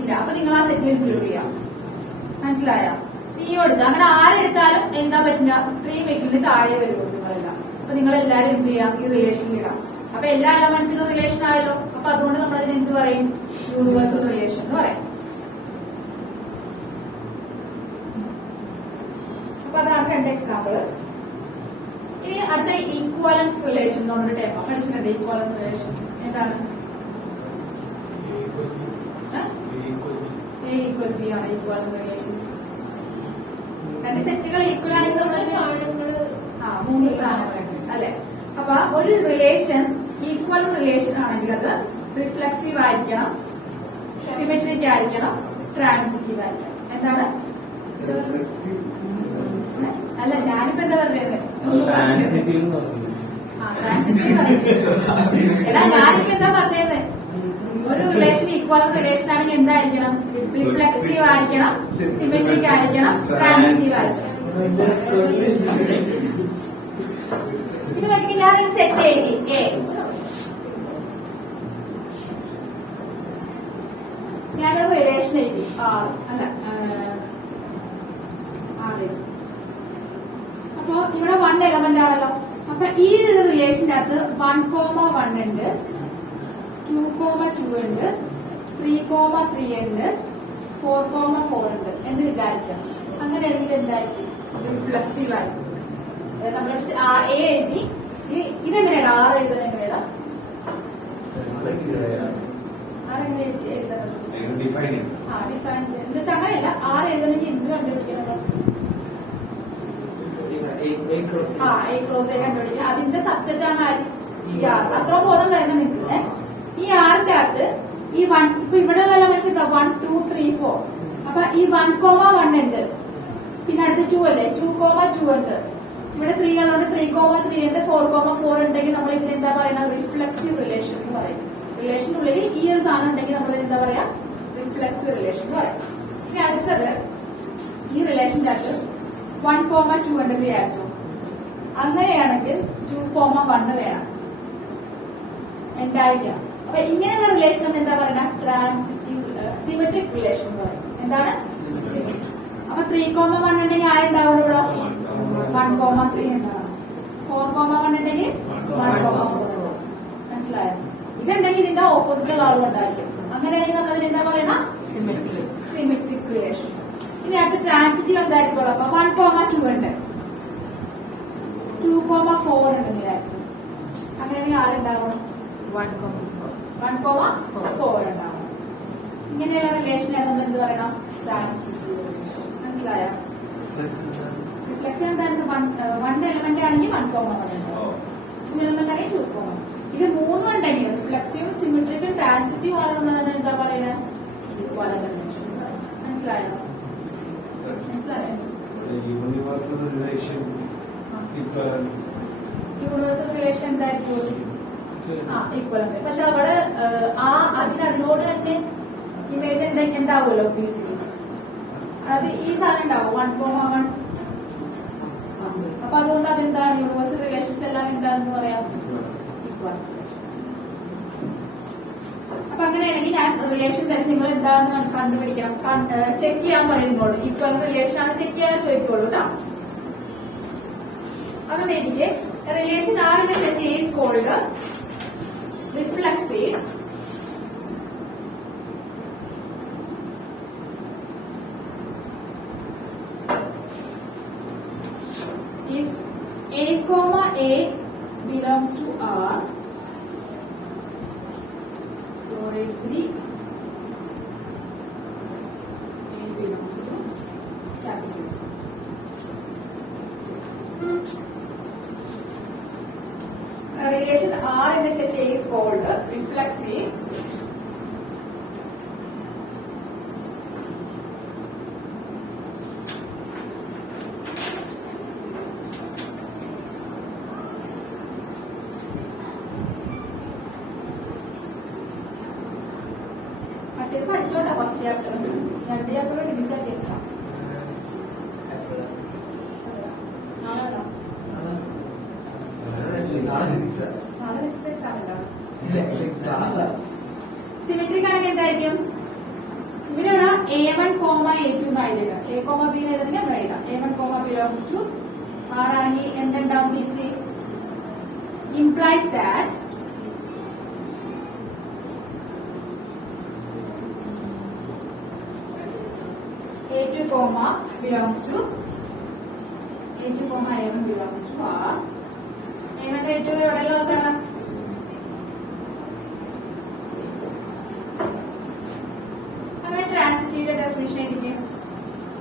ഇല്ല. അപ്പൊ നിങ്ങൾ ആ സെറ്റിൽ ഇൻക്ലൂഡ് ചെയ്യാം. മനസ്സിലായ? നീ എടുത്ത് അങ്ങനെ ആരെടുത്താലും എന്താ പറ്റില്ല, 3 മീറ്ററിന് താഴെ വരുമോ നിങ്ങളെല്ലാം. അപ്പൊ നിങ്ങൾ എല്ലാവരും എന്ത് ചെയ്യാം? ഈ റിലേഷനിൽ ഇടാം. അപ്പൊ എല്ലാ എലമെന്റ്സിനും റിലേഷൻ ആയല്ലോ. അപ്പൊ അതുകൊണ്ട് നമ്മൾ അതിന് എന്ത് പറയും? യൂണിവേഴ്സൽ റിലേഷൻ എന്ന് പറയും. അപ്പൊ അതാണ് രണ്ട് എക്സാമ്പിള്. ഇനി അടുത്ത ഈക്വാലൻസ് റിലേഷൻ എന്ന് പറഞ്ഞൊരു ടൈപ്പ് മനസ്സിലുണ്ട്. ഈക്വാലൻസ് റിലേഷൻ എന്താണ്? A equal B ആണ് ഈക്വാലൻസ് റിലേഷൻ. രണ്ട് സെറ്റുകൾ ഈക്വൽ ആണെങ്കിൽ മൂന്ന് സാധനങ്ങളുണ്ട് അല്ലെ. അപ്പൊ ഒരു റിലേഷൻ ഈക്വൽ റിലേഷൻ ആണെങ്കിൽ അത് റിഫ്ലെക്സീവ് ആയിരിക്കണം, സിമെട്രിക് ആയിരിക്കണം, ട്രാൻസിറ്റീവ് ആയിരിക്കണം. എന്താണ്? അല്ല ഞാനിപ്പോ എന്താ പറഞ്ഞത്? എടാ ഞാനിപ്പോ എന്താ പറഞ്ഞത്? ഒരു റിലേഷൻ ഈക്വൽ റിലേഷൻ ആണെങ്കിൽ എന്തായിരിക്കണം? റിഫ്ലെക്സീവ് ആയിരിക്കണം, സിമെട്രിക് ആയിരിക്കണം, ട്രാൻസിറ്റീവ് ആയിരിക്കണം. ഇത് നോക്കി ഞാനൊരു സെറ്റ് എഴുതി. ഞാനൊരു റിലേഷൻ എഴുതി അല്ല അപ്പൊ ഇവിടെ 1 എലമെന്റ് ആണല്ലോ. അപ്പൊ ഈ ഒരു റിലേഷന്റെ അകത്ത് 1,1 ഉണ്ട്, 2,2 ഉണ്ട്, 3,3 ഉണ്ട്, 4,4 ഉണ്ട് എന്ന് വിചാരിക്കാം. അങ്ങനെയാണെങ്കിൽ എന്തായിരിക്കും? റിഫ്ലെക്സീവ് ആയിരിക്കും. നമ്മൾ എ എഴുതി. ഇതെങ്ങനെയാണ് ആർ എഴുതുന്നത്? എങ്ങനെയാണ് ഡിഫൈൻ ചെയ്യുന്നത്? അങ്ങനെയല്ല. ആർ എഴുതണമെങ്കിൽ എന്ത് കണ്ടുപിടിക്കണം? ഫസ്റ്റ് എ ക്രോസ് എ കണ്ടുപിടിക്കുക. അതിന്റെ സബ്സെറ്റ് ആണ് ആര്? ഈ ആർ. അത്ര ബോധം വരണം നിങ്ങൾക്ക്. ഈ ആറിന്റെ അകത്ത് ഈ 1 ഇപ്പൊ ഇവിടെ മനസ്സിലാക്കുക 1, 2, 3, 4. അപ്പൊ ഈ 1,1 ഉണ്ട്, പിന്നെ അടുത്ത് 2 അല്ലേ, 2,2 ഉണ്ട്. ഇവിടെ 3 ഉള്ളതുകൊണ്ട് 3,3 ഉണ്ട്, 4,4 ഉണ്ടെങ്കിൽ നമ്മൾ ഇതിന് എന്താ പറയുന്നത്? റിഫ്ലെക്സീവ് റിലേഷൻ എന്ന് പറയും. റിലേഷനുള്ളിൽ ഈ ഒരു സാധനം ഉണ്ടെങ്കിൽ നമ്മൾ എന്താ പറയാ? റിഫ്ലെക്സീവ് റിലേഷൻ എന്ന് പറയും. ഇനി അടുത്തത് ഈ റിലേഷന്റെ അകത്ത് 1,2 ഉണ്ടെന്ന് വിചാരിച്ചു. അങ്ങനെയാണെങ്കിൽ 2,1 വേണം എന്തായിരിക്കണം? അപ്പൊ ഇങ്ങനെയുള്ള റിലേഷൻ എന്താ പറയുക? ട്രാൻസിറ്റീവ് സിമെട്രിക് റിലേഷൻ എന്ന് പറയും. എന്താണ്? സിമെട്രിക്. അപ്പൊ 3,1 ഉണ്ടെങ്കിൽ ആരുണ്ടാവുള്ളൂ ഇവിടെ? 1,3 ഉണ്ടാവും. 4,1 ഉണ്ടെങ്കിൽ 1,4. മനസ്സിലായോ? ഇതുണ്ടെങ്കിൽ ഇതിന്റെ ഓപ്പോസിറ്റ് ആളുകളുണ്ടായിരിക്കും. അങ്ങനെയാണെങ്കിൽ നമ്മൾ അതിന് എന്താ പറയണ? Symmetric relation. ഇനി അടുത്ത് ട്രാൻസിറ്റീവ് എന്തായിരിക്കും? അപ്പൊ 1,2 ഉണ്ട്, 2,4 ഉണ്ടെന്ന് വിചാരിച്ചു. അങ്ങനെയാണെങ്കിൽ ആരുണ്ടാവും? 1,4 ഉണ്ടാവും. ഇങ്ങനെയുള്ള റിലേഷനാണ് നമ്മൾ എന്ത് പറയണം? Transitive relation. മനസ്സിലായോ? റിഫ്ലെക്സ് എന്തായിരുന്നു? 1 എലമെന്റ് ആണെങ്കിൽ 1,1 ഉണ്ടാവും, 2 എലമെന്റ് ആണെങ്കിൽ 2,1. ഇത് മൂന്നും ഉണ്ടെങ്കിൽ റിഫ്ലെക്സീവ്, സിമെട്രിക്, ട്രാൻസിറ്റീവ് ആണ് നമ്മൾ എന്താ പറയുന്നത്? ഇക്വാലന്റ്നെസ് എന്ന് പറയും. മനസ്സിലായോ? മനസ്സിലായോ? യൂണിവേഴ്സൽ റിലേഷൻ യൂണിവേഴ്സൽ റിലേഷൻ എന്തായിരിക്കും? ഇക്വലന്റ്. പക്ഷെ അവിടെ അതിനോട് തന്നെ ഇമേജ് ഉണ്ടാവുമല്ലോ പീസിൽ. അത് ഈ സാധനം ഉണ്ടാവും 1,1. അപ്പൊ അതുകൊണ്ട് അതെന്താണ്? യൂണിവേഴ്സൽ റിലേഷൻസ് എല്ലാം എന്താണെന്ന് പറയാം? ഇക്വാലന്റ്. അപ്പൊ അങ്ങനെയാണെങ്കിൽ ഞാൻ റിലേഷൻ തരും, നിങ്ങൾ എന്താണെന്ന് കണ്ടുപിടിക്കണം. ചെക്ക് ചെയ്യാൻ പറയും നിങ്ങളോട്. ഇക്വലന്റ് റിലേഷൻ ആണ് ചെക്ക് ചെയ്യാൻ ചോദിക്കുള്ളൂ കേട്ടോ. അങ്ങനെ എനിക്ക് റിലേഷൻ ആറിന്റെ set is called reflexive if a comma a belongs to R or every a belongs to capital. Relation R in the set A is called reflexive. മറ്റേ പഠിച്ചോണ്ടാ ഫസ്റ്റ് ചാപ്റ്റർ. 2 ചാപ്റ്റർ ഒരുമിച്ചാ എക്സാം. സിമെട്രിക് ആണെങ്കിൽ എന്തായിരിക്കും? ഇവിടെയാണ് A1, A2 എഴുതുക. A, B ഏതെങ്കിലും എഴുതാം. A1, belongs to R ആണെങ്കിൽ എന്തുണ്ടാവും തിരിച്ച്? Implies that A2, belongs to A2, A1 belongs to R. A1, A2 എവിടെയുള്ള ആൾക്കാരാണ്? ട്രാൻസിറ്റീവിന്റെ ഡെഫിനിഷൻ എനിക്ക്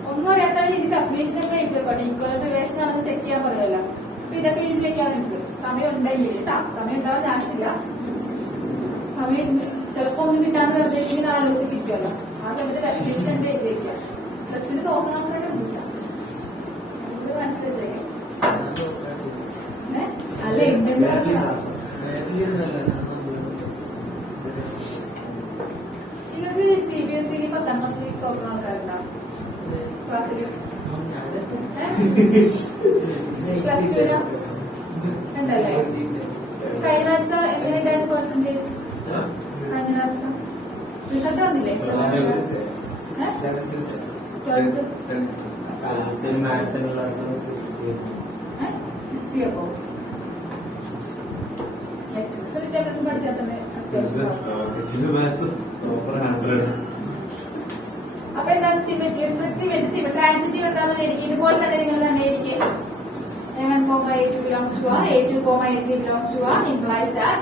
ഒന്നും അറിയാത്തവർ ഇത് ഡെഫിനേഷനൊക്കെ എഴുതിക്കോട്ടെ. ഈക്വൽ റിലേഷൻ ആണെന്ന് ചെക്ക് ചെയ്യാൻ പറയുമല്ലോ. അപ്പൊ ഇതൊക്കെ എഴുതിയേക്കാൻ നിങ്ങൾക്ക് സമയം ഉണ്ടെങ്കിൽ കേട്ടാ. സമയം ഉണ്ടാവാൻ ചാൻസ് ഇല്ല. സമയം ചിലപ്പോ ഒന്നും കിട്ടാണ്ട് വെറുതെ ഇങ്ങനെ ആലോചിച്ച് കിട്ടുമല്ലോ. ആ സമയത്ത് ഡെഫിനേഷൻ തന്നെ എഴുതിയേക്കാം. ടെസ്റ്റിന് തോന്നണമെന്നൊക്കെ വിളിക്കാം. ഇത് മനസ്സിലാച്ചേക്കാം. അല്ല എന്തെങ്കിലും നിങ്ങൾക്ക് CBSE 10ാം ക്ലാസ്സിൽ തോന്നുന്ന ആൾക്കാരുണ്ടാവും ക്ലാസ്സിൽ. പ്ലസ് 2 ഉണ്ടല്ലേ? കഴിഞ്ഞ പ്രാവശ്യത്തെ എങ്ങനെയുണ്ടായിരുന്നു പെർസെന്റേജ്? കഴിഞ്ഞ പ്രാവശ്യത്തെ റിസൾട്ട് വന്നില്ലേ? 60 അപ്പോ പഠിച്ചാൽ തന്നെ അത്യാവശ്യം. അപ്പൊ എന്താ റിഫ്ലെക്സീവ് ട്രാൻസിറ്റീവ് എന്താണെന്ന് എനിക്ക് ഇതുപോലെ തന്നെ നിങ്ങൾ തന്നെ ഇരിക്കും. A1, A2 belongs to R, A2, A3 belongs to R implies that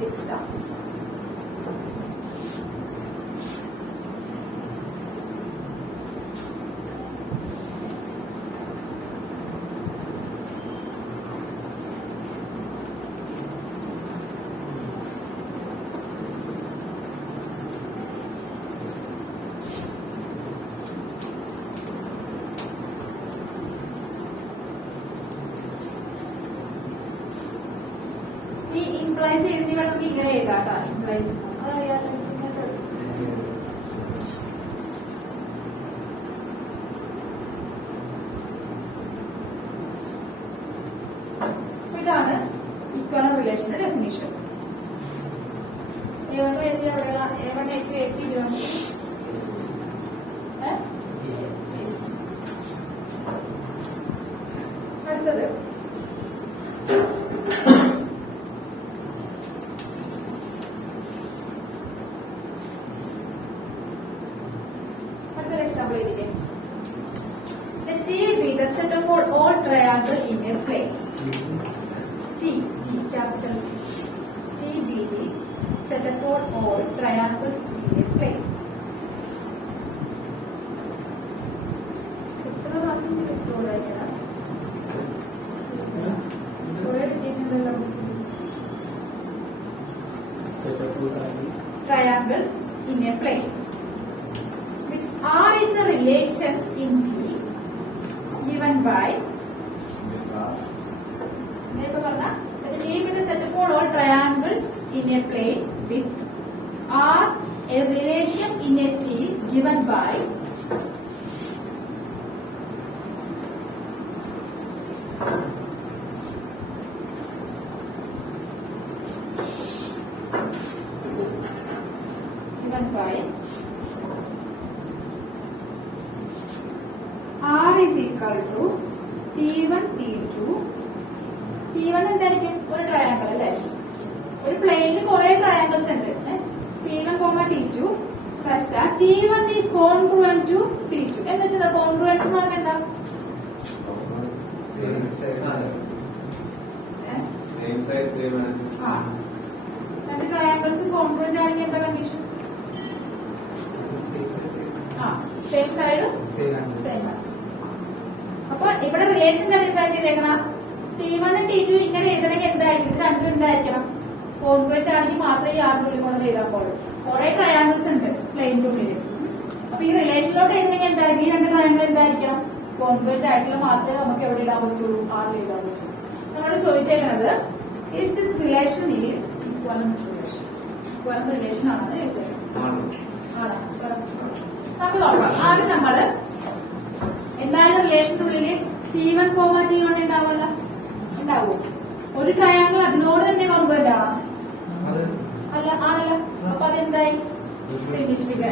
it's done. ഈ ഇംപ്ലൈസ് എഴുതി വേണമെങ്കിൽ ഇങ്ങനെ എഴുതാട്ടോ. ഇംപ്ലൈസ് അതറിയാലോ. ഇതാണ് ഇക്വലന്റ് റിലേഷന്റെ ഡെഫിനിഷൻ. A1 A2 എവിടെയാ? A1 A2 A3 belongs to അടുത്തത് example again. Let T be the center for all triangle in a plane. T capital T be the center for all triangles in a plane. എത്ര പ്രാവശ്യം triangles in a plane. R is a relation in T given by name is a set of all triangles in a plane with R a relation in a T given by R is equal to T1, T2. T1 എന്തായിരിക്കും ഒരു ട്രയാങ്കിൾ അല്ലേ? ഒരു പ്ലെയിനിൽ കുറെ ട്രയാങ്കിൾസ് ഉണ്ട്. T1, T2 such that T1 is congruent to T2. എന്താ വെച്ചാൽ കോൺഗ്രുവൻസ് എന്ന് പറഞ്ഞാൽ എന്താ? Same side, same angle. രണ്ട് ട്രയാങ്കിൾസ് കോൺഗ്രുവന്റ് ആണെങ്കിൽ എന്താ കണ്ടീഷൻ? Same side same. അപ്പൊ ഇവിടെ റിലേഷൻ ഡിഫൈൻ ചെയ്തേക്കണം. T1 T2 ഇങ്ങനെ എഴുതണമെങ്കിൽ എന്തായിരിക്കും? ഇത് രണ്ടും എന്തായിരിക്കണം? കോൺഗ്രുവന്റ് ആണെങ്കിൽ മാത്രമേ ഈ ആറിനുള്ളിൽ കൊണ്ട് എഴുതാൻ പാടുള്ളൂ. കുറെ ട്രയാങ്കിൾസ് ഉണ്ട് പ്ലെയിനിന്റെ ഉള്ളിൽ. അപ്പൊ ഈ റിലേഷനിലോട്ട് എഴുതണമെങ്കിൽ എന്തായിരിക്കും? ഈ രണ്ട് ട്രയാങ്കിൾ എന്തായിരിക്കണം? കോൺഗ്രുവന്റ് ആയിട്ടുള്ള മാത്രമേ നമുക്ക് എവിടെ ഇടാൻ പറ്റുള്ളൂ? ആറിൽ എഴുതാൻ പറ്റുള്ളൂ. നമ്മളോട് ചോദിച്ചേക്കുന്നത് is this relation is equivalence relation. Equivalent relation ആണെന്ന് ചോദിച്ചേക്കുന്നത്. നമുക്ക് നോക്കാം. ആദ്യം നമ്മള് എന്തായാലും റിലേഷനുള്ളിൽ T1, T1 ഉണ്ടാവുമല്ല? ഉണ്ടാവോ? ഒരു ട്രയാങ്കിൾ അതിനോട് തന്നെ കോൺഗ്രുവന്റ് ആണോ? അല്ല, ആണല്ലോ. അപ്പൊ അതെന്തായി? സിഗ്നിഫിക്കന്റ്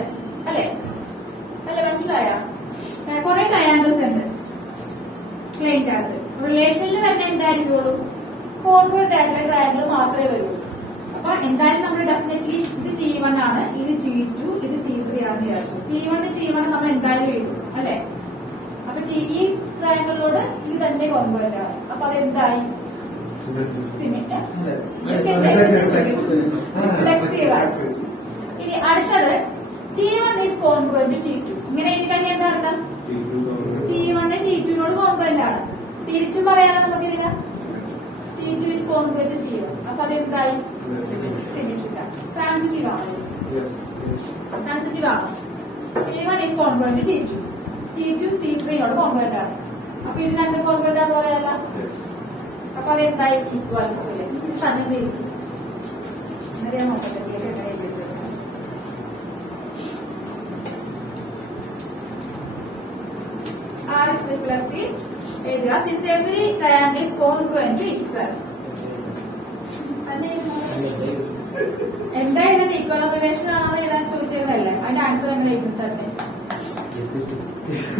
അല്ലെ? അല്ലെ, മനസ്സിലായ? കുറെ ട്രയാങ്കിൾസ് ഉണ്ട് പ്ലെയിൻ്റെ അകത്ത്. റിലേഷനിൽ തന്നെ എന്തായിരിക്കുള്ളൂ? കോൺഗ്രുവന്റ് ആയിട്ടുള്ള ട്രയാങ്കിൾ മാത്രമേ വരുള്ളൂ. അപ്പൊ എന്തായാലും നമ്മൾ ഡെഫിനറ്റ്ലി ഇത് T1 ആണ്, ഇത് T2, ഇത് T3 ആണെന്ന് വിചാരിച്ചു. T1 നമ്മൾ എന്തായാലും എഴുതും അല്ലെ? അപ്പൊ ഈ ട്രയാങ്കിളിനോട് ഇത് തന്നെ കോൺഗ്രുവന്റ് ആണ്. അപ്പൊ അതെന്തായി? സിമെന്റ്. ഇനി അടുത്തത് T1 is congruent to T2. ഇങ്ങനെ എനിക്ക് കഴിഞ്ഞാൽ എന്താ അർത്ഥം? T1 T2നോട് കോൺഗ്രുവന്റ് ആണ്. തിരിച്ചും പറയാനാ നമുക്ക് ഇതിന് T2 is congruent to T1. അപ്പൊ അതെന്തായി? സിമെട്രിക് ആണ്. ട്രാൻസിറ്റീവ് ആണ്. ട്രാൻസിറ്റീവ് ആണ്. T1 is congruent to T2. T2 T3നോട് കോൺഗ്രുവന്റ് ആണ്. അപ്പൊ ഇത് രണ്ടും കോൺഗ്രുവന്റ് ആണെന്ന് പറയാല്ല. അപ്പൊ അതെന്തായി? Equivalence relation. തന്നെ പേരിക്കും. അങ്ങനെ നോക്കട്ടെ. R is reflexive. Since every triangle is congruent to itself. എന്താ ഇതിന്റെ ഈക്വലന്റ് റിലേഷൻ ആണെന്ന് എഴുതാൻ ചോദിച്ചതല്ലേ? അതിന്റെ ആൻസർ എങ്ങനെ എഴുതി തന്നെ?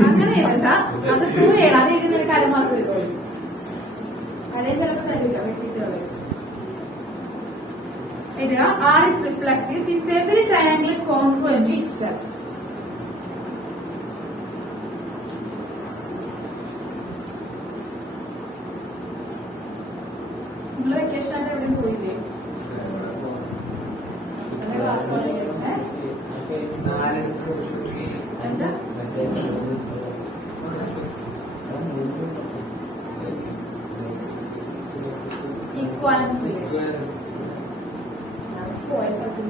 അങ്ങനെ എഴുതണ്ട, അത് ട്രൂ ചെയ്യണം. അത് എഴുതി നിനക്ക് അരമാർക്ക് വരുള്ളൂ. അതേ ചിലപ്പോൾ തരില്ല, വെട്ടിട്ടുള്ളത്. R is reflexive since every triangle is congruent to itself. നിങ്ങൾ വെക്കേഷൻ ആയിട്ട് എവിടെ പോയില്ലേ? ക്ലാസ് എന്താ ഈക്വാലൻസ് റിലേഷൻ. പോയ സ്ഥലത്ത്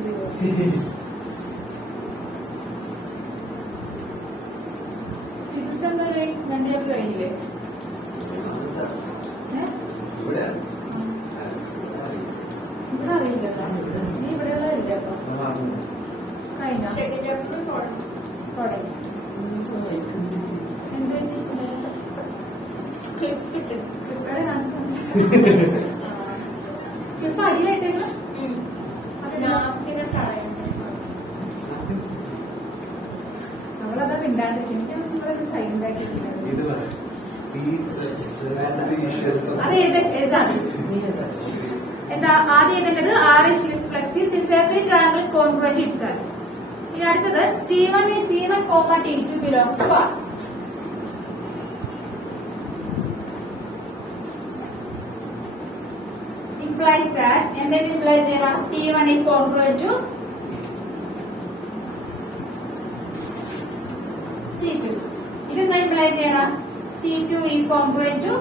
ഫിസിക്സ് എന്താ രണ്ട് ചാപ്റ്റർ കഴിഞ്ഞില്ലേ? ഇവിടെ അറിയില്ലല്ലോ. നീ ഇവിടെയുള്ള ഇല്ലല്ലോ. കഴിഞ്ഞ തുടങ്ങി എന്താ ക്ലിപ്പിട്ട് ക്ലിപ്പയുടെ ക്ലിപ്പ് അടിയിലായിട്ടേക്കണം. നമ്മളതാ മിണ്ടാണ്ടിരിക്കും. എനിക്ക് സൈലന്റ് ആക്കിയിട്ടുണ്ട്. അത് ഏതാണ്? എന്താ ആദ്യം എഴുതേണ്ടത്? R is reflexive since every triangle is congruent to itself. ഇനി അടുത്തത് T1 is T1, T2 belongs to R. Implies that എന്തെങ്കിലും implies ചെയ്യണം? T1 is congruent to T2. ഇതെന്താ implies ചെയ്യണം? T2 is congruent to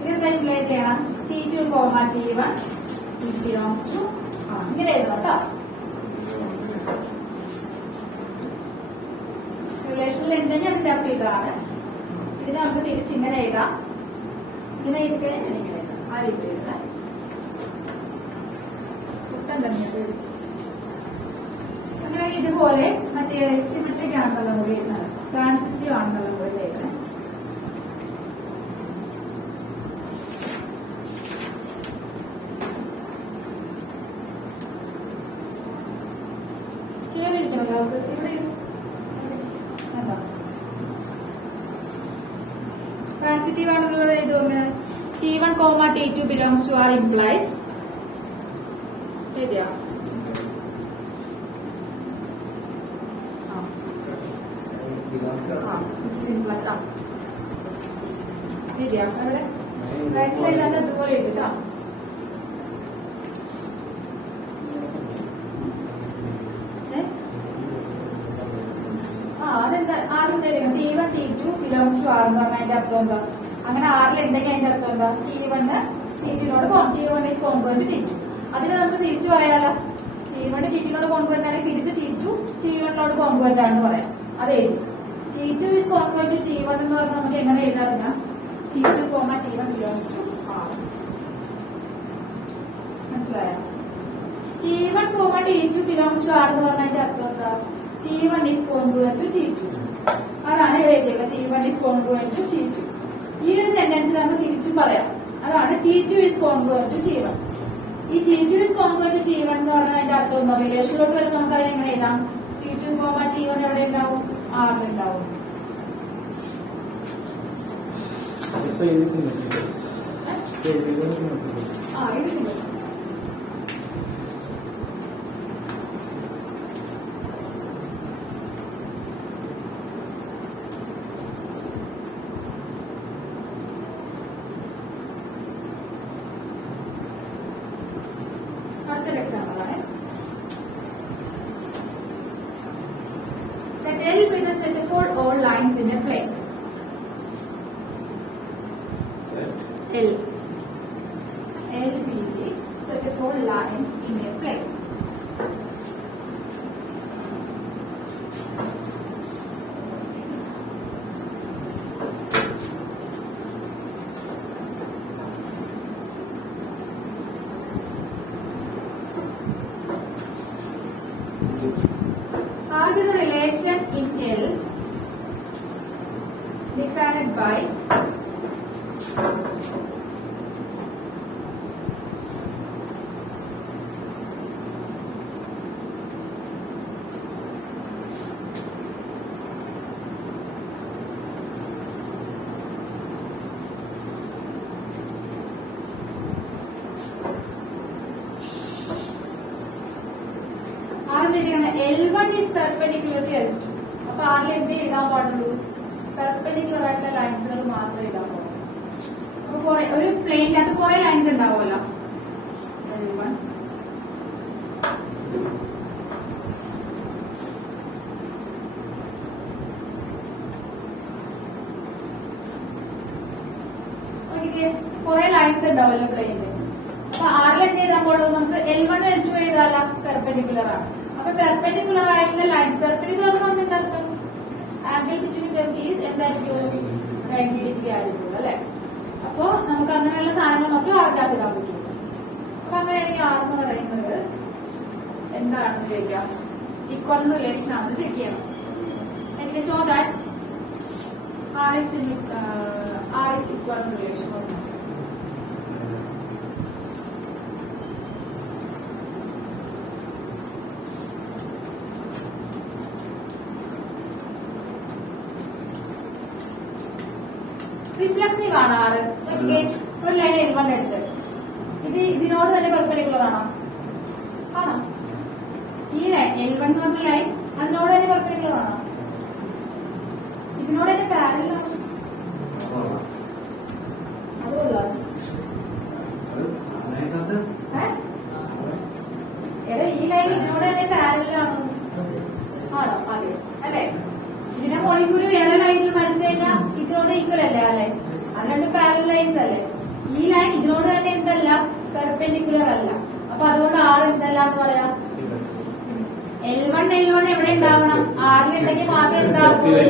ഇതെന്താ implies ചെയ്യണം? T2, T1 is belongs to ഇങ്ങനെ എഴുതണം കേട്ടോ. റിലേഷനിൽ ഉണ്ടെങ്കിൽ അതിന്റെ അർത്ഥം ഇതാണ്. ഇതിന് നമുക്ക് തിരിച്ച് ഇങ്ങനെ എഴുതാം. ഇങ്ങനെ എഴുതി ഇങ്ങനെ എഴുതാം. ആ രീതി എഴുതാം. അങ്ങനെ ഇതുപോലെ മറ്റേ സിമെട്രിക് ആണെന്നുള്ള കൂടി എഴുതുന്നത്, ട്രാൻസിറ്റീവ് ആണെന്നുള്ള കൂടി എഴുതാം. ട്രാൻസിറ്റീവ് ആണെന്നുള്ളത് ഇതൊന്ന് T1, T2 belongs to R implies ശരിയാ. ശരിയാ. അവിടെ മനസ്സിലായില്ലാത്ത ഇതുപോലെ എഴുതിട്ടാ. അതെന്താ ആദ്യം തരും T1, T2 belongs to R എന്ന് പറഞ്ഞാൽ അതിന്റെ അർത്ഥം എന്താ? അങ്ങനെ ആറിൽ ഉണ്ടെങ്കിൽ അതിന്റെ അർത്ഥം എന്താ? T1 T2നോട് T1 is congruent to T2. അതിന് നമുക്ക് തിരിച്ചു പറയാലോ. T1 T2നോട് കോൺഗ്രുവന്റ് ആണെങ്കിൽ തിരിച്ച് T2 T1നോട് കോൺഗ്രുവന്റ് ആണെന്ന് പറയാം. അതെ, T2 is congruent to T1 എന്ന് പറഞ്ഞാൽ നമുക്ക് എങ്ങനെ എഴുതാറില്ല? T2, T1 belongs to R. മനസ്സിലായോ? T1, T2 belongs to R എന്ന് പറഞ്ഞാൽ അതിന്റെ അർത്ഥം എന്താ? T1 is congruent to T2. അതാണ് ഇവിടെ എഴുതിയത്. T1 is congruent to T2. ഈ ഒരു സെന്റൻസിൽ നമുക്ക് തിരിച്ചു പറയാം. അതാണ് T2 is congruent to T1. ഈ T2 is congruent to T1 എന്ന് പറഞ്ഞാൽ അതിന്റെ അർത്ഥം എന്താ? റിലേഷനിലോട്ട് വരുമ്പോൾ നമുക്ക് അത് എങ്ങനെ എഴുതാം? T2, T1 എവിടെ ഉണ്ടാവും? R ഉണ്ടാവും. ഇത് സിമെട്രിക്. ഇത് സിമെട്രിക്. അടുത്തൊരു എക്സാമ്പിൾ ആണ്. L be the set for all lines in a plane. L be the set for lines in a plane. Argue the relation in L defined by L1 is perpendicular to L2. അപ്പൊ ആരിൽ എന്ത് എഴുതാൻ പാടുള്ളൂ? പെർപെൻഡിക്കുലർ ആയിട്ടുള്ള ലൈൻസുകൾ മാത്രമേ എഴുതാൻ പാടുള്ളൂ. അപ്പൊ ഒരു പ്ലെയിനകത്ത് കുറെ ലൈൻസ് ഉണ്ടാവുമല്ലോ. L1 കുറെ ലൈൻസ് ഉണ്ടാവുമല്ലോ പ്ലെയിനിൽ. അപ്പൊ ആറിൽ എന്ത് ചെയ്താൽ പാടുള്ളൂ? നമുക്ക് L1 L2 എഴുതാല പെർപെൻഡിക്കുലർ ആണ്. അപ്പൊ പെർപെൻഡിക്കുലർ ആയിട്ടുള്ള ലൈൻസ്, പെർപെൻഡിക്കുലർ എന്ന് അർത്ഥം ആംഗിൾ ബിറ്റ്വീൻ ദം ഈസ് എന്തായിരിക്കും? 90 ഡിഗ്രി ആയിരിക്കും അല്ലെ. അപ്പൊ നമുക്ക് അങ്ങനെയുള്ള സാധനങ്ങൾ മാത്രം ആർക്കകത്ത് ഇടാൻ പറ്റും. അപ്പൊ അങ്ങനെയാണെങ്കിൽ ആർ എന്ന് പറയുന്നത് എന്താണെന്ന് ചോദിക്കാം, ഈക്വൽ റിലേഷൻ ആണെന്ന് ചെക്ക് ചെയ്യണം. എനിക്ക് show that are is equal relation. Reflexive ആണ് ആറ്. ഒരു ലൈൻ L1 എടുത്ത് ഇതിനോട് തന്നെ പെർപെൻഡിക്കുലർ ആണോ? ആണോ? ഈ ലൈൻ L1 എന്ന് പറഞ്ഞ ലൈൻ അതിനോട് തന്നെ പെർപെൻഡിക്കുലർ ആണോ? ഇതിനോട് തന്നെ പാരലൽ ആണോ? അതുകൊള്ളാം. എടാ ഈ ലൈൻ ഇതിനോട് തന്നെ പാരലൽ ആണോ? ആണോ? അതെ അല്ലെ. ഇതിനെ മോളിക്കൂര് വേറെ ലൈനിൽ വരച്ചു കഴിഞ്ഞാൽ ഇതിനോട് ഈക്വൽ അല്ലേ ആ ലൈൻ? അത് രണ്ട് പാരലൽ ലൈൻസ് അല്ലേ. ഈ ലൈൻ ഇതിനോട് തന്നെ എന്തല്ല? പെർപെൻഡിക്കുലർ അല്ല. അപ്പൊ അതുകൊണ്ട് ആർ എന്തല്ലാന്ന് പറയാം. L1 എവിടെ ഉണ്ടാവണം? ആറിലുണ്ടെങ്കിൽ മാത്രമേ എന്താവുള്ളൂ,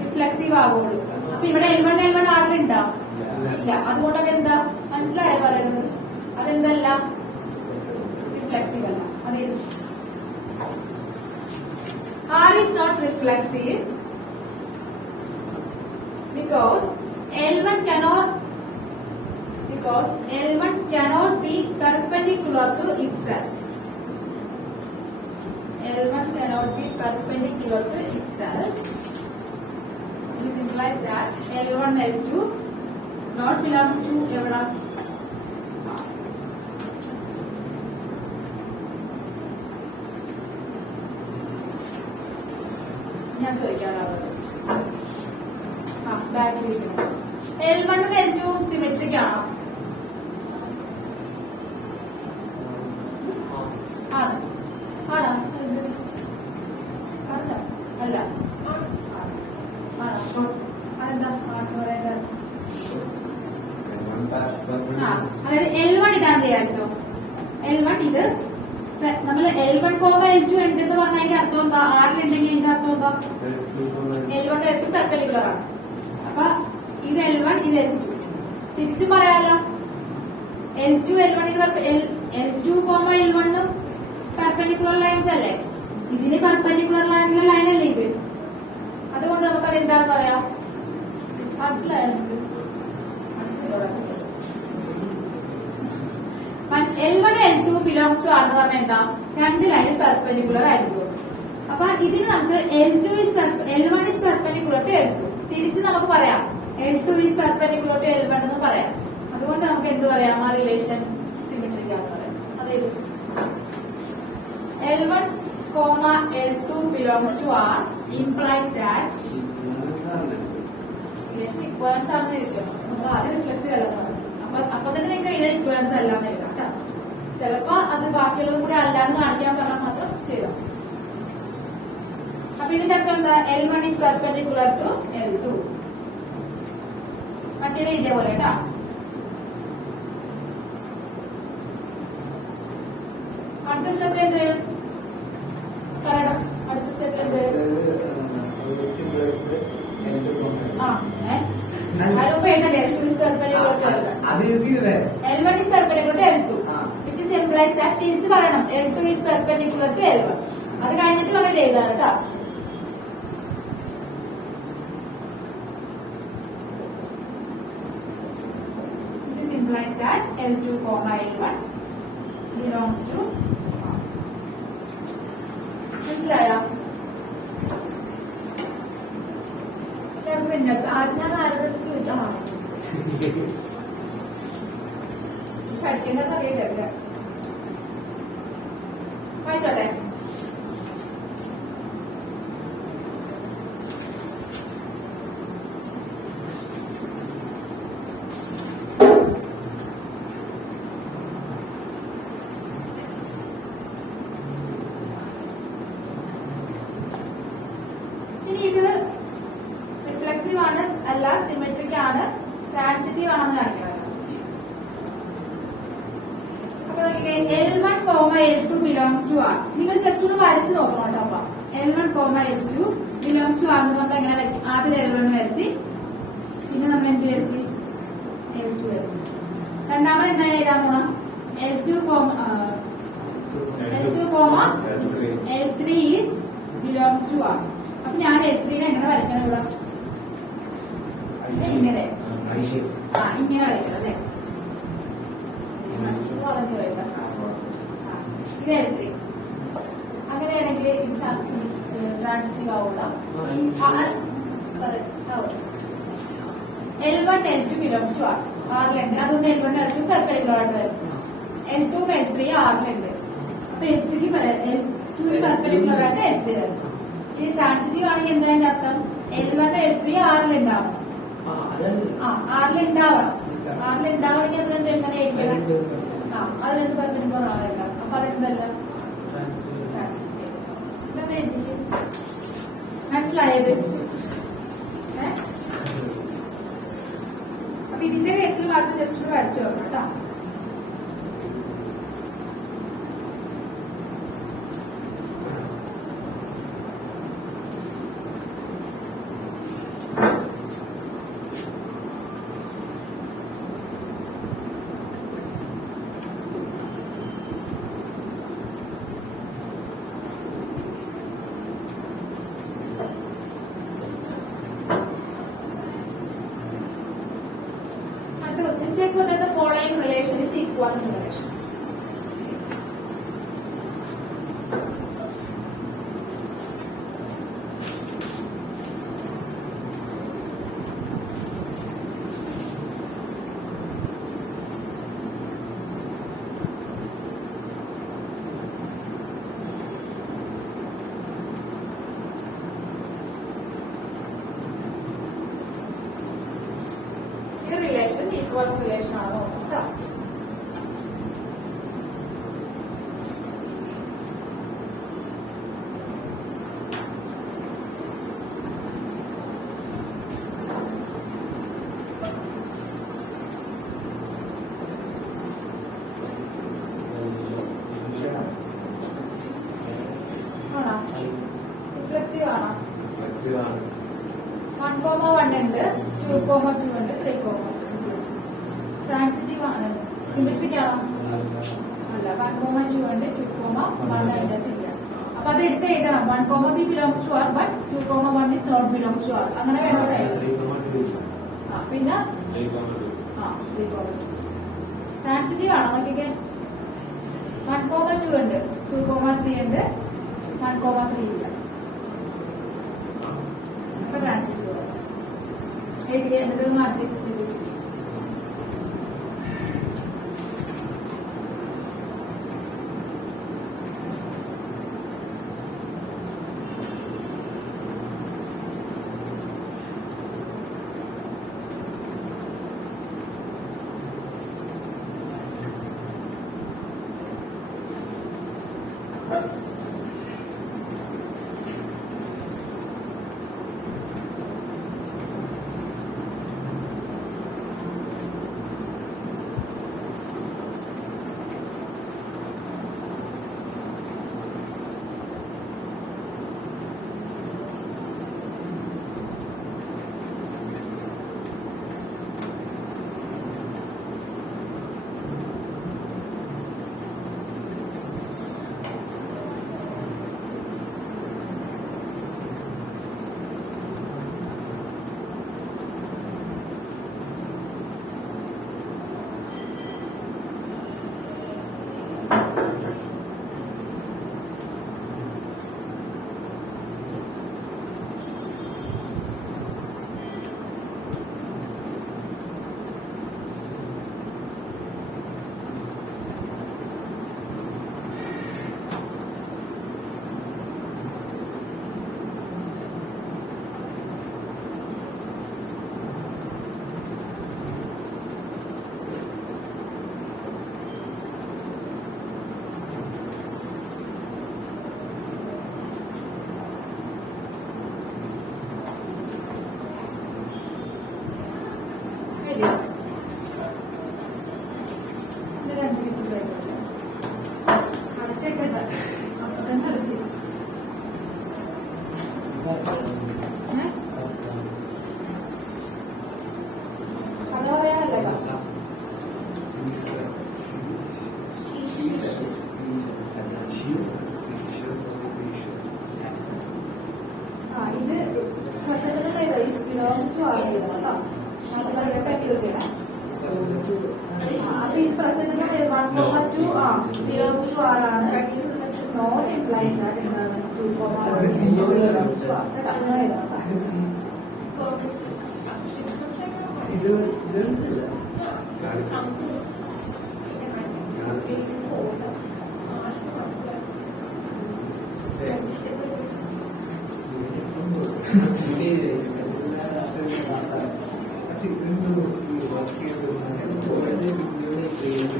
റിഫ്ലെക്സീവ് ആവുള്ളൂ. അപ്പൊ ഇവിടെ L1 ആറിലുണ്ടാവും ഇല്ല. അതുകൊണ്ട് അതെന്താ മനസ്സിലായോ പറയുന്നത്? അതെന്തല്ല, റിഫ്ലെക്സീവ് അല്ല. അത് R is not reflexive because L1 cannot be perpendicular to itself. L1 cannot be perpendicular to itself. This implies that L1, L2 not belongs to evada. ഞാൻ ചോദിക്കാറുള്ളത് ബാക്കിൽ L1 ഉം L2 ഉം സിമെട്രിക് ആണോ? ആണ്. ആണോ? അല്ല. അതെന്താ പറയുന്നത്? അതായത് L1 ഇതാന്ന് വിചാരിച്ചോ. L1 ഇത് നമ്മൾ L1, L2 ഉണ്ടെന്ന് പറഞ്ഞാൽ അതിന്റെ അർത്ഥം എന്താ? ആറിലുണ്ടെങ്കിൽ അതിന്റെ അർത്ഥം എന്താ? L1 L2 പെർപെൻഡിക്കുലർ ആണ്. അപ്പൊ ഇത് L1 ഇത് L2. തിരിച്ചു പറയാലോ, L2 L1 L1 perpendicular lines അല്ലേ? ഇതിന് പെർപെൻഡിക്കുലർ ലൈനിലെ ലൈനല്ലേ ഇത്? അതുകൊണ്ട് നമുക്കത് എന്താന്ന് പറയാം? മനസ്സിലായോ? L1 L2 belongs to R എന്ന് പറഞ്ഞാൽ എന്താ? രണ്ട് ലൈൻ പെർപെൻഡിക്കുലർ ആയിരിക്കും. അപ്പൊ ഇതിന് നമുക്ക് L1 is perpendicular to L2. തിരിച്ച് നമുക്ക് പറയാം L2 is perpendicular to L1 എന്ന് പറയാം. അതുകൊണ്ട് നമുക്ക് എന്ത് പറയാം? ആ റിലേഷൻ സിമെട്രിക് ആണെന്ന് പറയാം. അതായത് L1, L2 belongs to R implies that relation ഇക്വലൻസ് ആണെന്ന് ചോദിച്ചോ. നമ്മൾ ആദ്യം റിഫ്ലെക്സീവ് അല്ല പറഞ്ഞു. അപ്പൊ തന്നെ നിങ്ങൾക്ക് ഇത് ഇക്വലൻസ് അല്ലാന്ന് എഴുതാം കേട്ടോ. ചിലപ്പോ അത് ബാക്കിയുള്ളത് കൂടി അല്ലാന്ന് കാണിക്കാൻ പറഞ്ഞാൽ മാത്രം ചെയ്താൽ. അപ്പൊ ഇതിന്റെ അർത്ഥം എന്താ? L1 is perpendicular to L2. മറ്റേത് ഇതേപോലെ കേട്ടാ. അടുത്ത സ്റ്റെപ്പിൽ എന്ത് വരും പറയണം? അടുത്ത സ്റ്റെപ്പിൽ എന്ത് വരും? L1 is perpendicular to L2. It is implies that തിരിച്ച് പറയണം L2 is perpendicular to L1. അത് കഴിഞ്ഞിട്ട് വേണം എഴുതാൻ കേട്ടോ. This implies that L2, L1 belongs to R. മനസ്സിലായോ? പിന്നെ ഞാൻ ആരോട് ചോദിച്ചാണോ പഠിക്കേണ്ടത് അറിയില്ല. വായിച്ചോട്ടെ. ഇനി ഇത് റിഫ്ലെക്സീവ് ആണ് അല്ല, സിമെട്രിക് ആണ്, ട്രാൻസിറ്റീവ് ആണെന്ന് കാണിക്കണം. അപ്പൊ L1, L2 belongs to R. നിങ്ങൾ ജസ്റ്റ് ഒന്ന് വരച്ച് നോക്കണം കേട്ടോ. അപ്പൊ L1, L2 belongs to R എന്ന് പറഞ്ഞാൽ എങ്ങനെ വരയ്ക്കും? ആദ്യം L1 വരച്ച്, പിന്നെ നമ്മൾ എന്ത് വരച്ച്? L2 വരച്ച്. രണ്ടാമത് എന്താ എഴുതാൻ പോണം? L2, L3 is belongs to R. അപ്പൊ ഞാൻ L3 എങ്ങനെ വരയ്ക്കണം ഇവിടെ? ഇങ്ങനെ ഇങ്ങനെ വരയ്ക്കണം അല്ലേ? ഇത് L3. അങ്ങനെയാണെങ്കിൽ ഇത് ട്രാൻസിറ്റീവ് ആവുള്ള. L1, L2 belongs to R. ആറിലുണ്ട്. അതുകൊണ്ട് L1, L2 പെർപെൻഡിക്കുലർ ആയിട്ട് വരച്ചു. L2, L3 ആറിലുണ്ട്. അപ്പൊ L2 പെർപെൻഡിക്കുലർ ആയിട്ട് L3 വരച്ചു. ഇത് ട്രാൻസിറ്റീവ് ആണെങ്കിൽ എന്താ അതിന്റെ അർത്ഥം? L1, L3 ആറിലുണ്ടാവണം. ആറിലുണ്ടാവണം. ആറിലുണ്ടാവണമെങ്കിൽ അതിനെന്ത് എങ്ങനെ ആയിരിക്കണം? അത് രണ്ട് പെർപെൻഡിക്കുലർ ആറുണ്ടാവും. അപ്പൊ അതെന്തല്ല? മനസ്സിലായത്? അപ്പൊ ഇതിന്റെ കേസിൽ മാത്രം ജസ്റ്റ് വരച്ചു നോക്കാം കേട്ടോ. അടുത്ത question check whether the following relation is equivalence relation. Relation equal relation ആണോ കേട്ടോ. ആണോ റിഫ്ലെക്സീവ് ആണോ? ഫ്ലെക്സീവ് ആണ്. 1,1 ഉണ്ട്, 2,2 ഉണ്ട്, 3,2. ട്രാൻസിറ്റീവ് ആണ്, സിമെട്രിക് ആണോ? അല്ല. 1,2 ഉണ്ട്, 2,1 അതിനകത്തില്ല. അപ്പൊ അത് എടുത്ത് എഴുതണം. 1,b belongs to R, but 2,1 is not belongs to R. അങ്ങനെ വേണം എഴുതാൻ. പിന്നെ 3,2. ട്രാൻസിറ്റീവ് ആണോ നോക്കിക്കേ. 1,2 ഉണ്ട്, 2,3 ഉണ്ട്, 1,3 ഇല്ല. അപ്പൊ ട്രാൻസിറ്റീവ് എഴുതിയ എന്തെങ്കിലും കാണിച്ചു.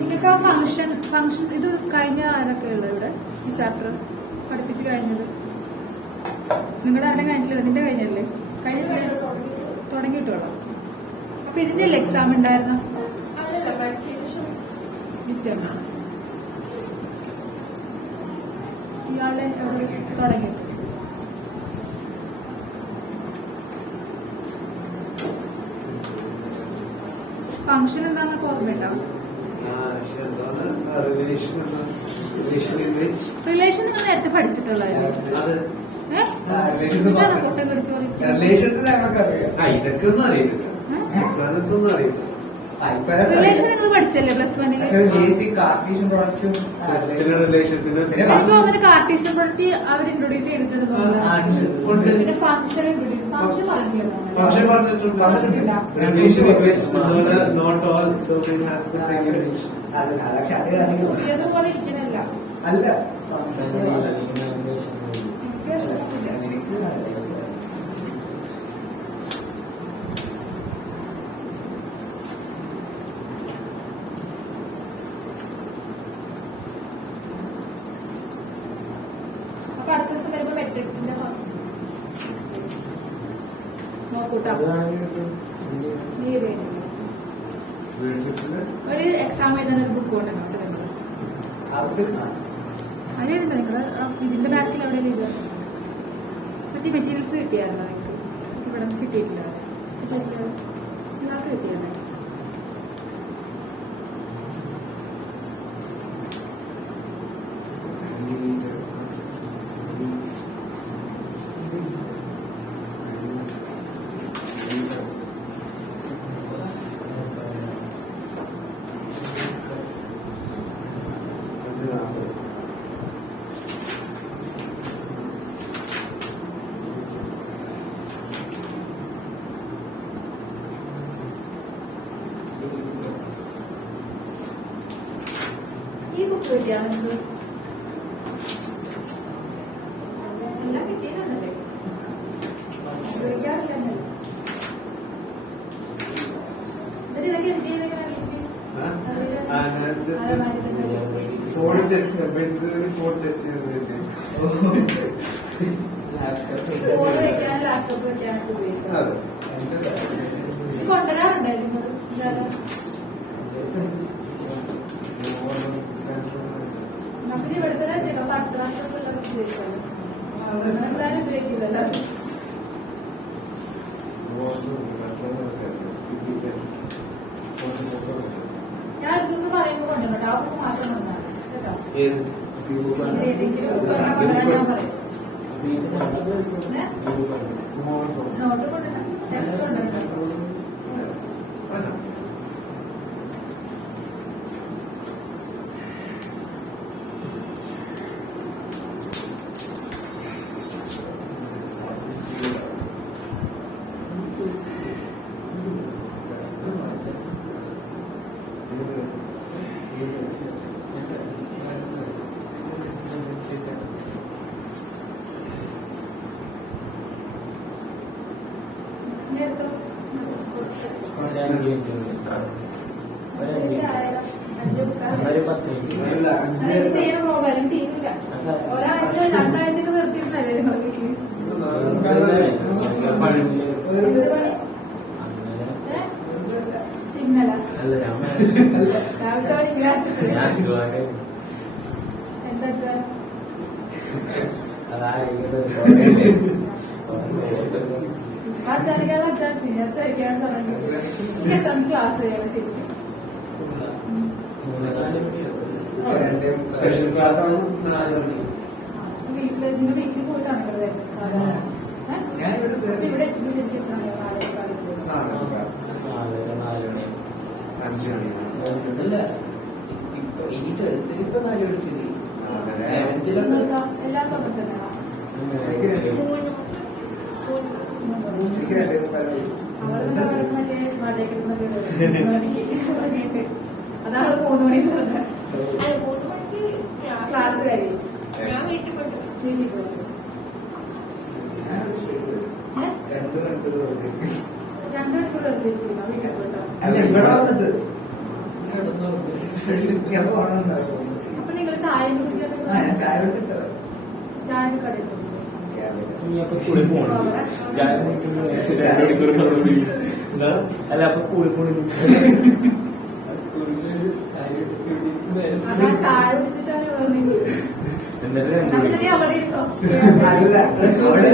ഇതൊക്കെ ഫങ്ഷൻസ് ഇത് കഴിഞ്ഞ ആരൊക്കെ ഉള്ളത് ഇവിടെ ഈ ചാപ്റ്റർ പഠിപ്പിച്ച് കഴിഞ്ഞത്? നിങ്ങളുടെ ആരുടെ കഴിഞ്ഞിട്ടില്ല? നിന്റെ കഴിഞ്ഞല്ലേ? കഴിഞ്ഞിട്ടില്ലേ? തുടങ്ങിയിട്ടുള്ളൂ. അപ്പൊ ഇതിന്റെ അല്ലേ എക്സാം ഉണ്ടായിരുന്നു? ഇയാളെ തുടങ്ങി ഫംഗ്ഷൻ എന്താണെന്നൊക്കെ ഓർമ്മയുണ്ടാവും. റിലേഷൻ നേരത്തെ പഠിച്ചിട്ടുള്ളതല്ലേ? ഇതൊക്കെ ഒന്നും അറിയില്ല. റിലേഷൻ നിങ്ങൾ പഠിച്ചല്ലേ +1 ബേസിക് കാർട്ടീഷ്യൻ പ്രൊഡക്റ്റും പിന്നെ റിലേഷൻ പിന്നെ എനിക്ക് തോന്നുന്നു കാർട്ടീഷ്യൻ പ്രൊഡക്റ്റ് അവർ ഇൻട്രൊഡ്യൂസ് ചെയ്തിട്ടുണ്ട് പിന്നെ ഫംഗ്ഷൻ ഫംഗ്ഷൻ പക്ഷേ പറഞ്ഞിട്ടുണ്ട് relation not all domain has the same relation അതൊക്കെ അറിയാണെങ്കിൽ പുതിയതുപോലെ ഇരിക്കണല്ല അല്ല എനിക്ക് ഇഷ്ടപ്പെട്ടില്ല. അപ്പൊ അടുത്ത ദിവസം വരുമ്പോ മെട്രിക്സിന്റെ ഫസ്റ്റ് നോക്കൂട്ടാ നീ ഇത് കഴിഞ്ഞില്ലേ? ഒരു എക്സാം എഴുതാൻ ഒരു ബുക്ക് കൊണ്ടുവന്നിട്ട് നിങ്ങൾ അതിലെഴുതണ്ട നിങ്ങൾ ഇതിന്റെ ബാക്കിൽ അവിടെ എഴുതുക മറ്റേ മെറ്റീരിയൽസ് കിട്ടിയായിരുന്നു നിങ്ങൾക്ക് ഇവിടെ കിട്ടിയിട്ടില്ല നിങ്ങൾക്ക് കിട്ടിയാണ് ഈ ബുക്ക് കിട്ടിയാണ് നിങ്ങൾക്ക് എല്ലാം കിട്ടിയതാണല്ലേ ഉപയോഗിക്കാറില്ലല്ലോ എന്നിട്ട് ഇതൊക്കെ എന്ത് ചെയ്തേക്കണം വീട്ടിൽ ഫോൺ സെറ്റ് ബെഡ്റൂമിൽ ഫോൺ സെറ്റ് ഫോൺ വെക്കാൻ ലാപ്ടോപ്പ് വെക്കാനൊക്കെ ഉപയോഗിക്കാം അതെ ഇത് കൊണ്ടുവരാറുണ്ടായിരുന്നു നമുക്ക് ഇവിടെ തന്നെ ചിലപ്പോൾ അടുത്ത പ്രാവശ്യം ഉപയോഗിക്കാം എന്തായാലും ഉപയോഗിക്കില്ലല്ലോ ഞാൻ ഒരു ദിവസം പറയുമ്പോൾ കൊണ്ടുവന്നോ ആ ബുക്ക് മാത്രം കൊണ്ടുവന്നാണ് കേട്ടോ ഏതെങ്കിലും ഒരെണ്ണം കൊണ്ടുവരാൻ ഞാൻ പറയും നോട്ട് കൊണ്ടുവരണം ടെക്സ്റ്റ് കൊണ്ടുവരണം നേരത്തോ ചെയ്യാൻ പ്രോബ്ലം തീരില്ല ഒരാഴ്ച രണ്ടാഴ്ചക്ക് നിർത്തിയിരുന്നല്ലേ നിങ്ങൾക്ക് ഇന്നല എന്താ അധ്യാപിക്കാൻ അധ്യാപിക്കാൻ തുടങ്ങി എത്ര ക്ലാസ് ചെയ്യണം ശരിക്കും സ്പെഷ്യൽ ക്ലാസ് വീട്ടിൽ വീട്ടിൽ പോയിട്ടാണ് ഞാൻ ഇവിടെ അല്ല ഇപ്പൊ ഇനി 12th ഇപ്പൊ 4 എടുത്തില്ല എല്ലാം തന്നിട്ടുണ്ടോ അവള് മറ്റേ അതാണ് 3 മണി ക്ലാസ് കഴിയും വീട്ടിൽ പോയി 2 മണിക്കൂർ 2 മണിക്കൂർ എടുത്തിരിക്കുന്നു വീട്ടിൽ പോയിട്ടോ അല്ല ഇവിടെ വന്നിട്ട് ഞാൻ പോകണമെന്നുണ്ടാവും അപ്പൊ നിങ്ങൾ ചായ കുടിക്കാൻ ഞാൻ ചായ കുടിച്ചിട്ട് ചായ കടയിൽ പോകും സ്കൂളിൽ പോകണം അല്ല അപ്പൊ സ്കൂളിൽ പോകണം അതാ ചായ കുടിച്ചിട്ടാണ് അവിടെ ഇരുന്നോ അല്ല അവിടെ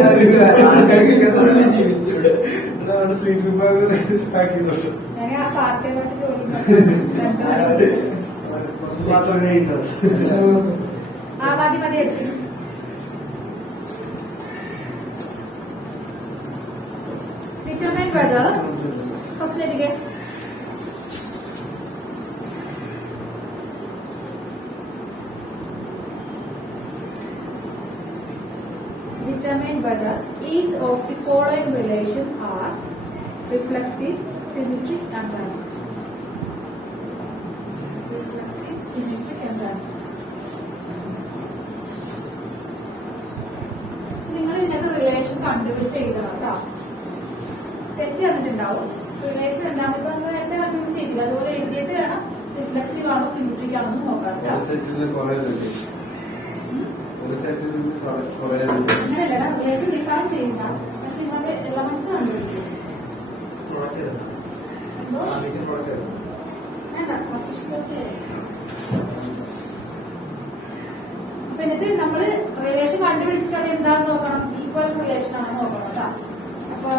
ആൾക്കാർക്ക് ജീവിച്ചിവിടെ എന്താണ് സ്ലീപ്പ് പാക്ക് ചെയ്തോളൂ ഞാൻ ആ പാർട്ടിയെ പറ്റി ചോദിക്കുന്നു മാത്രമേ ആ മതി മതി എടുത്തു Determine whether, first let determine whether each of the following relations are reflexive, symmetric and transitive. Reflexive, symmetric and transitive. നിങ്ങൾ ഇതിനകത്ത് റിലേഷൻ കണ്ടുപിടിച്ച് എഴുതണം കേട്ടോ. സെറ്റ് തന്നിട്ടുണ്ടാവും. റിലേഷൻ എന്താണെന്ന് ഇപ്പൊ നമ്മൾ നേരത്തെ കണ്ടുപിടിച്ച് എഴുതില്ല. അതുപോലെ എഴുതിയിട്ട് വേണം റിഫ്ലെക്സീവ് ആണോ സിമെട്രിക് ആണോ എന്ന് നോക്കാം കേട്ടോ. അങ്ങനെയല്ല റിലേഷൻ ഡിഫൈൻ ചെയ്യില്ല. പക്ഷെ ഇന്നത്തെ എലമെന്റ്സ് കണ്ടുപിടിച്ചില്ല. എന്തോ വേണ്ട അപ്പൊ എന്നിട്ട് നമ്മള് റിലേഷൻ കണ്ടുപിടിച്ചിട്ട് അത് എന്താണെന്ന് നോക്കണം. ഈക്വൽ റിലേഷൻ ആണെന്ന് നോക്കണം കേട്ടോ. അപ്പൊ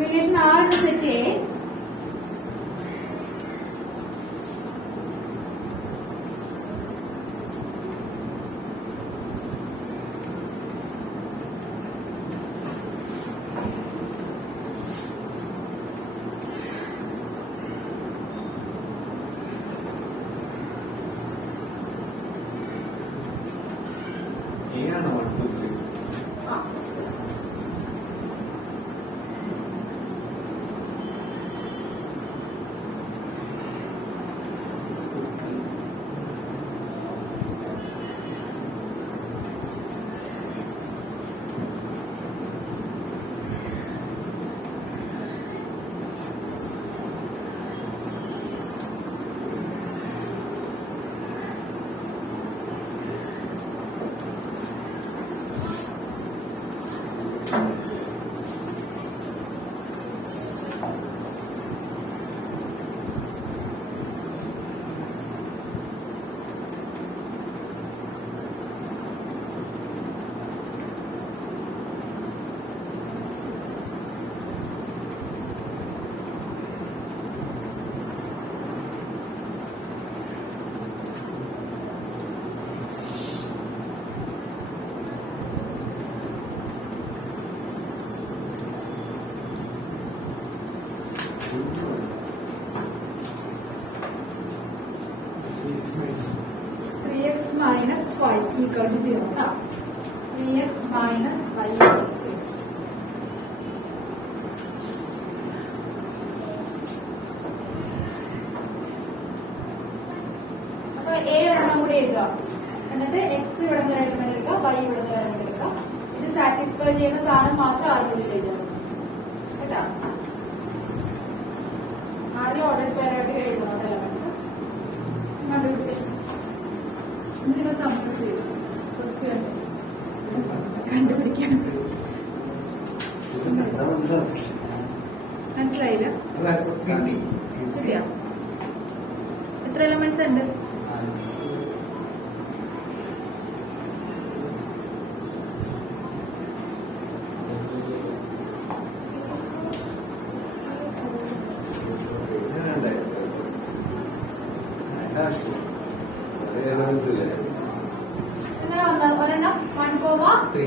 റിലേഷൻ ആർ എന്ന സെറ്റ് എ ഏതാണ് 1 2 3 3x minus 5 equal to 0. 3x minus 5 equal to 0. അപ്പൊ a ഒരെണ്ണം കൂടി എഴുതുക. എന്നിട്ട് x ഇവിടെ നിന്ന് എലമെന്റ് എടുക്കുക, y ഇവിടെ നിന്ന് എലമെന്റ് എടുക്കുക. ഇത് സാറ്റിസ്ഫൈ ചെയ്യുന്ന സാധനം മാത്രം ആദ്യം എഴുതുക കേട്ടോ. ആദ്യം ഓർഡർ പേരായിട്ട് എഴുതണം എലമെന്റ്സ് കണ്ടുപിടിച്ച് നിങ്ങൾ സമയം ചെയ്തു ഫസ്റ്റ് കണ്ടുപിടിക്കാൻ മനസ്സിലായില്ല. കിട്ടിയ എത്ര എലമെന്റ്സ് ഉണ്ട്? എങ്ങനെ വന്നത്? ഒരെണ്ണം 1,3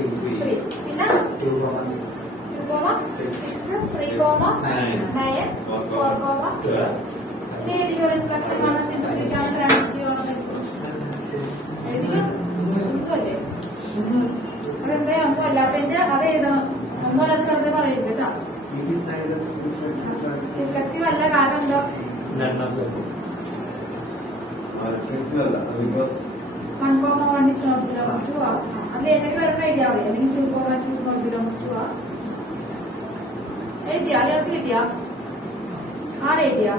പിന്നെ 2,6 3,9 4,2 ഇത് ഏതിലും റിഫ്ലെക്സീവ് ആണ് സിമെട്രിക് ആണ് ട്രാൻസിറ്റീവ് ആണ് ഏതിലും ഒന്നുമല്ലേ? അതെന്താ ഒന്നും അല്ലാത്തതിന്റെ അത് എഴുതണം. ഒന്നും അല്ലാത്ത വെറുതെ പറയരുത് കേട്ടോ. റിഫ്ലെക്സീവ് അല്ല. കാരണം എന്താ? 1,1 is not belongs to R. അതിൽ ഏതെങ്കിലും ഒരെണ്ണം എഴുതിയാൽ മതി. അല്ലെങ്കിൽ 2,2 not belongs to R. എഴുതിയാ? അയാൾക്ക് കിട്ടിയാ? ആരെഴുതിയാ?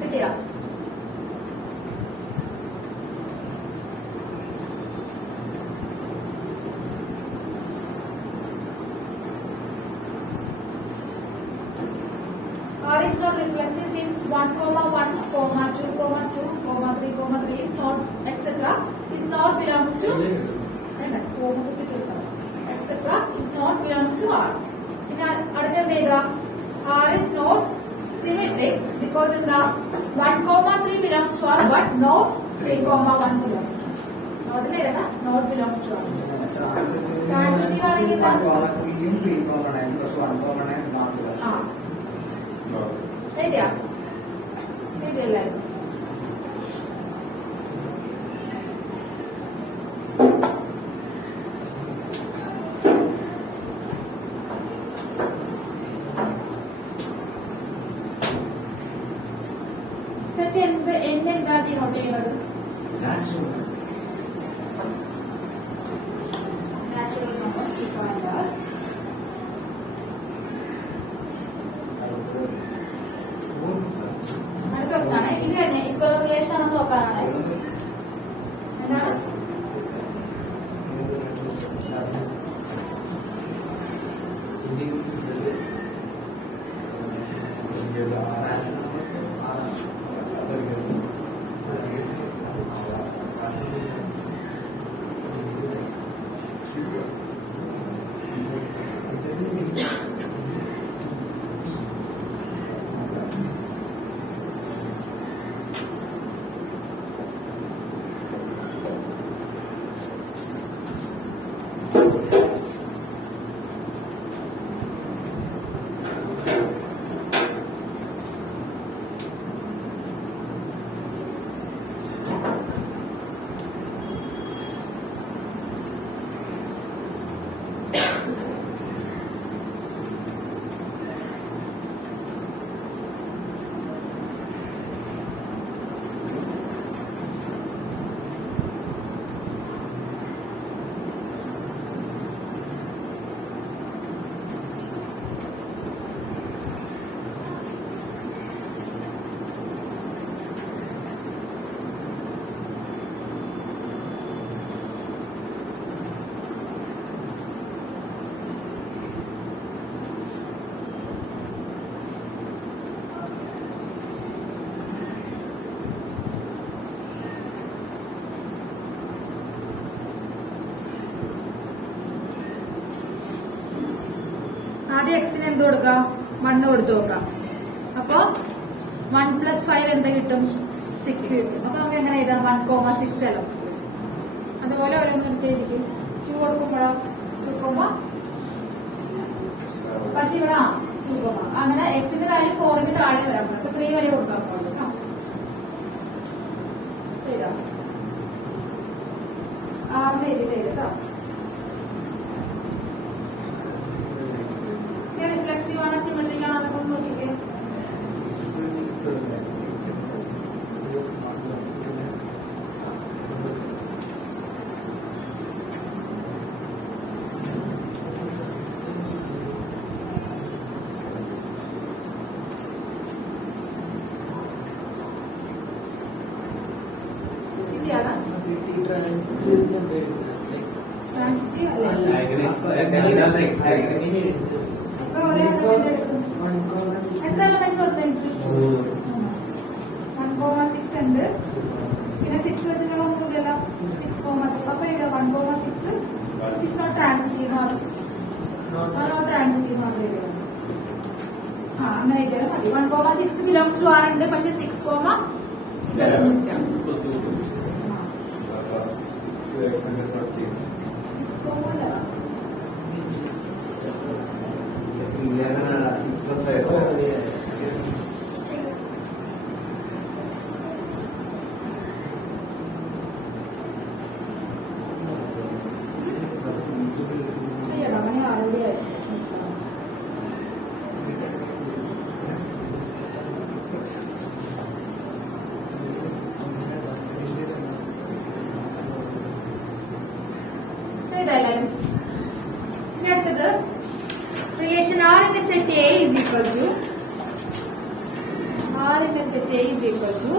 കിട്ടിയാ? R is not reflexive since 1,1, 2,2, 3,3 is not etc. is not belongs to etc. is not belongs to R. പിന്നെ അടുത്ത എന്ത് ചെയ്യുക? R is not symmetric because in the 1,3 belongs to R but not 3,1 belongs to R. Not there, not belongs to R. Transitive ആണെങ്കിൽ എഴുതിയാ? എഴുതിയല്ലേ? ഇതൊക്കെ എന്താ ഡിനോട്ട് ചെയ്യുന്നത്? നാച്ചുറൽ നമ്പർ ഡിഫൈൻഡ് ആസ് അടുത്ത ക്വസ്റ്റൻ ആണ്. ഇത് തന്നെ ഇക്വൽ റിലേഷൻ ആണെന്ന് നോക്കാനാണ്. എന്താണ്? ആദ്യം എക്സിന് എന്ത് കൊടുക്കാം? 1 കൊടുത്തു നോക്കാം. അപ്പൊ 1 + 5 എന്ത് കിട്ടും? 6 കിട്ടും. അപ്പൊ നമുക്ക് എങ്ങനെ എഴുതാം? 1,6 അല്ലോ. അതുപോലെ ഓരോന്നും എടുത്തേക്കും. 2 കൊടുക്കുമ്പോഴോ 2, പക്ഷെ ഇവിടെ 2, അങ്ങനെ എക്സിന്റെ കാര്യം 4ന് താഴെ വരാൻ പറ്റും. അപ്പൊ 3 വരെ കൊടുക്കാൻ പോകുന്നു. എഴുതാം. 6 എഴുതിട്ട് കേട്ടോ. റിഫ്ലെക്സീവ് ആണ്, സിമെട്രിക് ആണ്, അതൊക്കെ ഒന്ന് നോക്കിക്കേ. ശരിയാണ്. ട്രാൻസിറ്റീവ് അല്ലേ? എത്ര എലമെന്റ്സ് വന്നു എനിക്ക്? 1,6 ഉണ്ട്. പിന്നെ 6 വെച്ചിട്ടുള്ള ഒന്നുമില്ലല്ലോ. 6,2. അപ്പൊ ഇത് 1,6 it's not transitive not transitive മാത്രമേ എഴുതുള്ളൂ. അങ്ങനെ എഴുതിയാൽ മതി. 1,6 ബിലോങ്സ് ടു ആർ ഉണ്ട്, പക്ഷെ 6, അങ്ങനെ ആരുടെ ഇതെല്ലാരും. ഇനി അടുത്തത് relation R in a set A is equal to R in a set A is equal to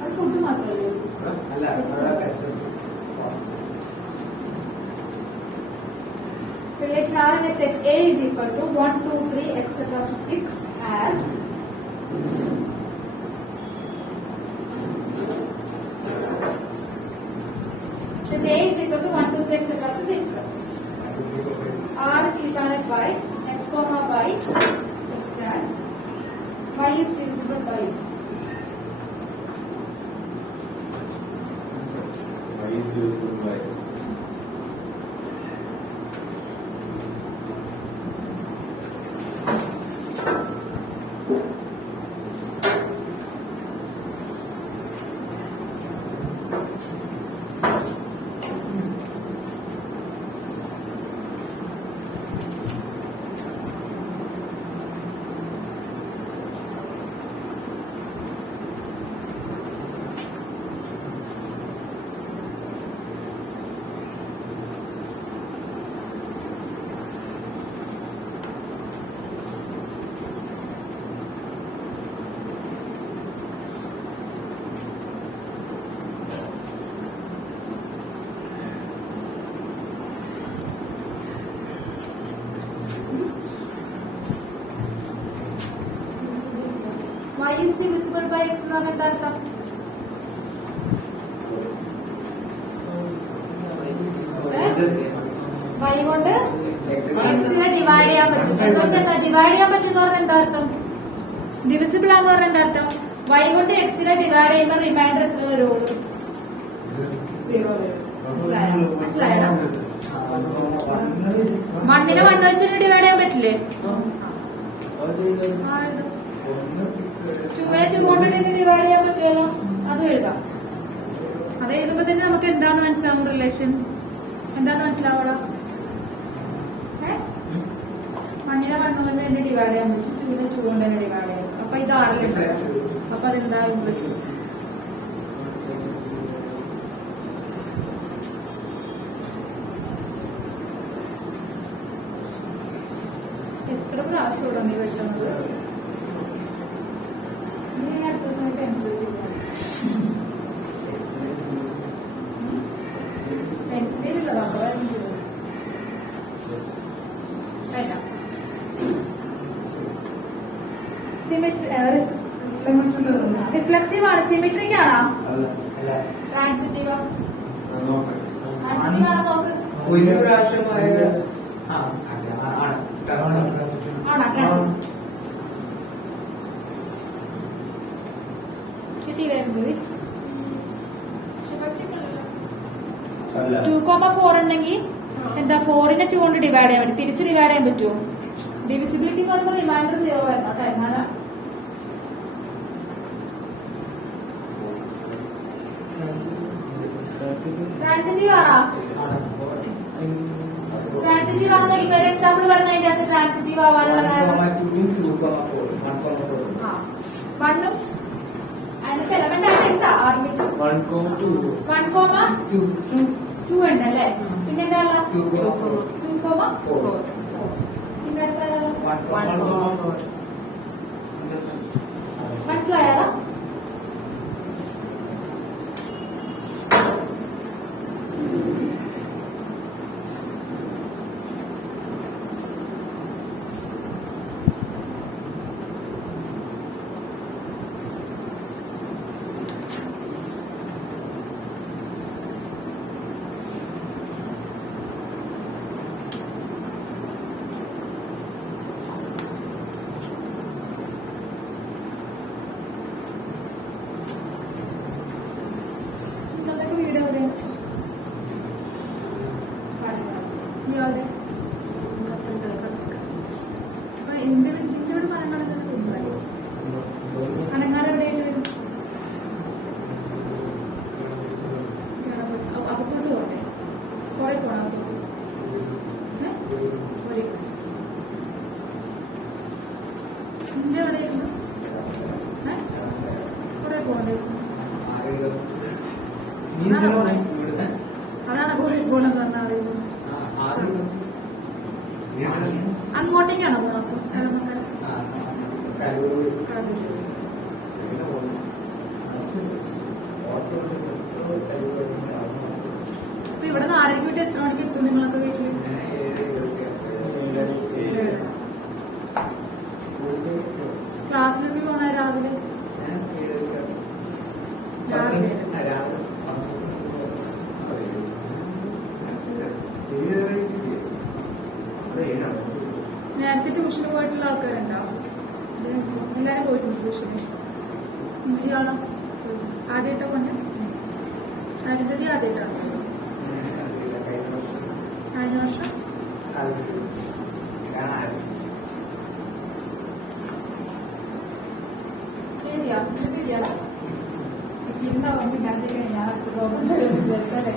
അത് ഫുഡ് മാത്രമല്ലേ? Relation R in a set A is equal to 1, 2, 3, etc. to 6 as set A is equal to 1, 2, 3, etc. to 6. R is defined by x, y such that y is divisible by x. Y is divisible by x. By x എന്ന് പറഞ്ഞാൽ എന്താ അർത്ഥം? y കൊണ്ട് എക്സിനെ ഡിവൈഡ് ചെയ്യാൻ പറ്റും. എന്ന് വെച്ചാൽ എന്താ ഡിവൈഡ് ചെയ്യാൻ പറ്റും എന്ന് പറഞ്ഞാൽ എന്താ അർത്ഥം? ഡിവിസിബിൾ ആന്ന് പറഞ്ഞാൽ എന്താ അർത്ഥം? y കൊണ്ട് എക്സിനെ ഡിവൈഡ് ചെയ്യുമ്പോൾ റിമൈൻഡർ എത്ര വരുള്ളൂ? 0 വരും. മനസ്സിലായോ? 1നെ 1 വെച്ചിട്ട് ഡിവൈഡ് ചെയ്യാൻ പറ്റില്ലേ? 2നെ 2 കൊണ്ട് ഡിവൈഡ് ചെയ്യാൻ പറ്റുമല്ലോ. അതും എഴുതാം. അത് എഴുതുമ്പോ തന്നെ നമുക്ക് എന്താന്ന് മനസ്സിലാവും? റിലേഷൻ എന്താന്ന് മനസ്സിലാവൂടാ? 1നെ 1 കൊണ്ട് തന്നെ ഡിവൈഡ് ചെയ്യാൻ പറ്റും, 2നെ 2 കൊണ്ട് തന്നെ ഡിവൈഡ് ചെയ്യാം. അപ്പൊ ഇത് 6 അപ്പൊ അതെന്താ? എത്ര പ്രാവശ്യം ഇവിടെ നീ വെട്ടുന്നത്? നീ അടുത്ത ദിവസം പെൻസിൽ ചെയ്യാം. പെൻസിലില്ല റബ്ബർ റിഫ്ലക്സീവ് ആണ്, സിമെട്രിക് ആണോ? ട്രാൻസിറ്റീവ് ട്രാൻസിറ്റീവ് ആണോ? നോക്ക്. ഒരു പ്രാവശ്യമായ ആണോ? ട്രാൻസിറ്റീവ് കിട്ടിയില്ലായിരുന്നു. 2,4 ഉണ്ടെങ്കിൽ എന്താ 4നെ 2 കൊണ്ട് ഡിവൈഡ് ചെയ്യാൻ പറ്റും. തിരിച്ച് ഡിവൈഡ് ചെയ്യാൻ പറ്റുമോ? ഡിവിസിബിലിറ്റി എന്ന് പറയുമ്പോൾ റിമൈൻഡർ 0 വരണം കേട്ടോ. എന്നാലും ട്രാൻസിറ്റീവ് ആണോ? ട്രാൻസിറ്റീവ് ആണെന്ന് എനിക്ക് ഒരു എക്സാമ്പിൾ പറഞ്ഞ അതിന്റെ അകത്ത് ട്രാൻസിറ്റീവ് ആവാനുള്ള കാരണം 1ഉം അതിനകത്ത് എലമെന്റ് ആയിട്ട് എന്താ? ആർബിറ്റ് 1,2 ഉണ്ടല്ലേ. പിന്നെ എന്താ 2,4. പിന്നെ അടുത്ത മനസ്സിലായാലോ? അതാണ് കോഴിക്കോട് പറഞ്ഞ അറിയുന്നത്. അങ്ങോട്ടേക്കാണോ പോണം? അപ്പൊ ഇവിടെ നിന്ന് 6 മണിക്ക് എത്ര മണിക്ക് എത്തും നിങ്ങളൊക്കെ വീട്ടില്? ക്ലാസ്സിലൊക്കെ പോണ രാവിലെ നേരത്തെ ട്യൂഷന് പോയിട്ടുള്ള ആൾക്കാരുണ്ടാവും. എല്ലാരും പോയിട്ടുണ്ട് ട്യൂഷന്. ഇയാളോ ആദ്യമായിട്ടാ കൊണ്ട്? അരുന്ധതി ആദ്യമായിട്ടാണ്. കഴിഞ്ഞ വർഷം ശരിയാ ശരിയാലോ ഉണ്ടാവും. പിന്നെ അത് കഴിഞ്ഞാൽ അടുത്ത programme വിചാരിച്ചല്ലേ.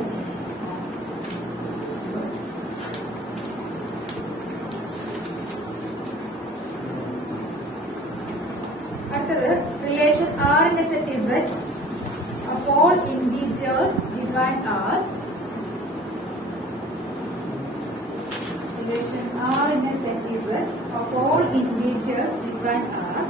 Relation R in a set is Z of all integers defined as relation R in a set is Z of all integers defined as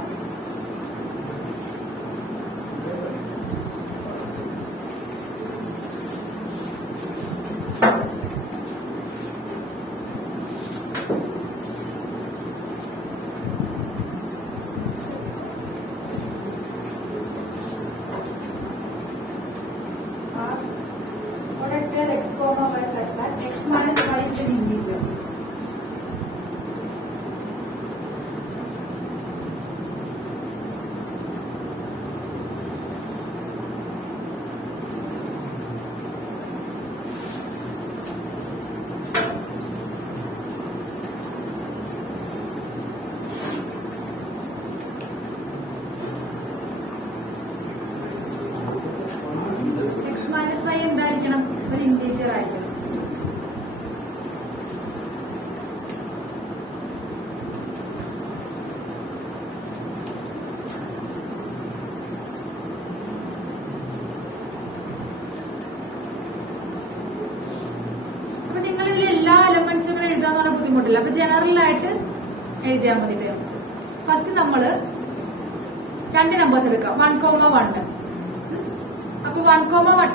വെച്ചൊക്കെ എഴുതാൻ പറഞ്ഞ ബുദ്ധിമുട്ടില്ല. അപ്പൊ ജനറൽ ആയിട്ട് എഴുതിയാൽ മതി ടേംസ്. ഫസ്റ്റ് നമ്മള് 2 നമ്പേഴ്സ് എടുക്കാം, 1,1. അപ്പൊ 1,1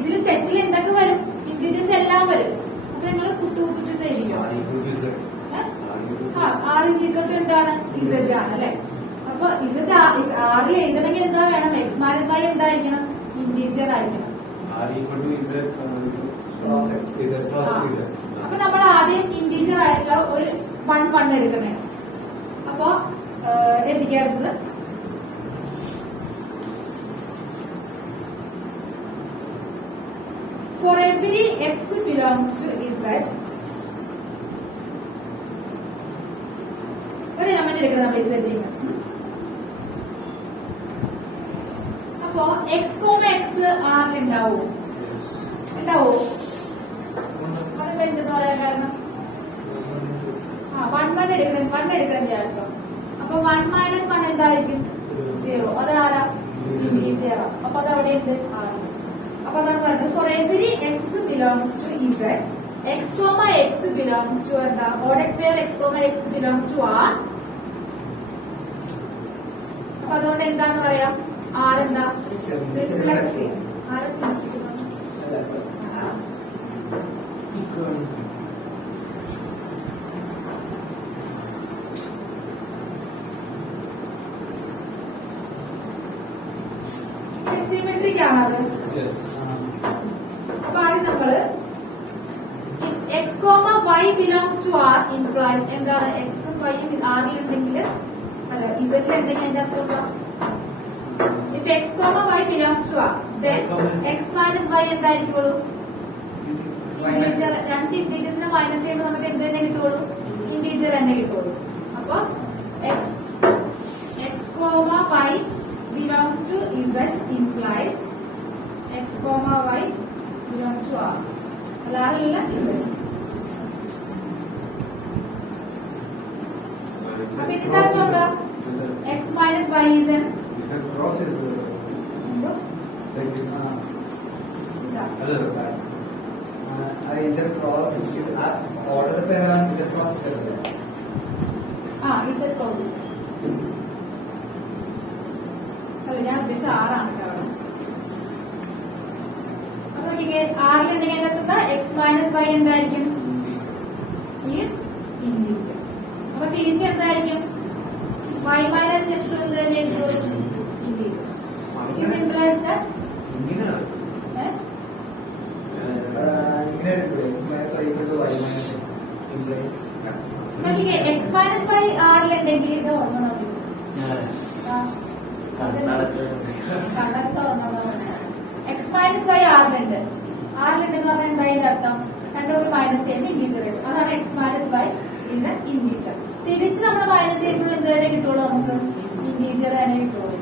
ഇതിൽ സെറ്റിൽ എന്തൊക്കെ വരും? ഇന്റീജേഴ്സ് എല്ലാം വരും. അപ്പൊ നിങ്ങൾ കുത്തുകുത്തിട്ട് എഴുതിയോ? ആർ ഇസ് ഈക്വൽ ടു എന്താണ്? ഇസഡ് ആണ് അല്ലെ. അപ്പൊ ഇസഡ് ആറിൽ എഴുതണമെങ്കിൽ എന്താ വേണം? എക്സ് മൈനസ് വൈ എന്തായിരിക്കണം? ഇന്റീജർ ആയിരിക്കണം. അപ്പൊ നമ്മൾ ആദ്യം ഇന്റീജർ ആയിട്ടുള്ള ഒരു 1 എടുക്കണേ. അപ്പൊ എഴുതിക്കാറുള്ളത് for every x belongs to z ഒരു നമ്പർ എടുക്കണം നമ്മൾ z ൽ. അപ്പോ x, x r ഉണ്ടാവോ? ഉണ്ടാവോ? അതൊക്കെ എന്തെന്ന് പറയാൻ കാരണം 1 എടുക്കണം വിചാരിച്ചോ. അപ്പൊ 1 മൈനസ് 1 എന്തായിരിക്കും? 0. അത് ആരാ? ഇന്റീജർ. അപ്പൊ അത് അവിടെ ഉണ്ട് ആണ്. അപ്പൊ അതാണ് പറയുന്നത് for every X belongs to Z X comma X belongs to എന്താ? ഓഡഡ് pair X comma X belongs to R. അപ്പൊ അതുകൊണ്ട് എന്താന്ന് പറയാം? ആർ എന്താ? റിഫ്ലക്സ്. ആരെ സൂചിപ്പിക്കുന്നു? സിമെട്രിക് ആണത്. അപ്പൊ ആദ്യം നമ്മള് x comma Y belongs to R implies എന്താണ്? എക്സും വൈയും ആറിൽ ഉണ്ടെങ്കിൽ അല്ല ഇസഡിൽ ഉണ്ടെങ്കിൽ എന്റെ അർത്ഥം if X comma Y belongs to R then X minus Y എന്തായിരിക്കുള്ളൂ? ഇന്റീജർ. 2 ഇന്റീജേഴ്സിനെ മൈനസ് ചെയ്യുമ്പോൾ നമുക്ക് എന്ത് തന്നെ കിട്ടുള്ളൂ? ഇന്റീജർ തന്നെ കിട്ടുള്ളൂ. അപ്പൊ X comma Y belongs to z implies x comma y belongs to r. അല്ല z. അപ്പൊ ഇതിന്റെ അർത്ഥം എന്താ? x minus y is an എന്തോ? Z cross ഓർഡർ പേരാണ് Z cross അല്ലേ? z cross. ഞാൻ ഉദ്ദേശിച്ച ആറാണ് കേട്ടോ. അപ്പൊ ആറിലുണ്ടെങ്കിൽ അതിനകത്ത് എക്സ് മൈനസ് വൈ എന്തായിരിക്കും? Is integer. അപ്പൊ തിരിച്ച് എന്തായിരിക്കും? വൈ മൈനസ് എക്സ് എന്ത് തന്നെ integer. It simple as that. X minus Y ആറിലുണ്ടെങ്കിൽ ഇത് ഓർമ്മ എക്സ് മൈനസ് വൈ ആറിലുണ്ട്. ആറിലുണ്ടെന്ന് പറഞ്ഞാൽ എന്താ അതിന്റെ അർത്ഥം? രണ്ടൊരു മൈനസ് ചെയ്യുമ്പോൾ ഇന്റീജർ കിട്ടും. അതാണ് x minus y is an integer. തിരിച്ച് നമ്മൾ മൈനസ് ചെയ്യുമ്പോഴും എന്ത് തന്നെ കിട്ടുള്ളൂ? നമുക്ക് ഇന്റീജർ തന്നെ കിട്ടുള്ളൂ.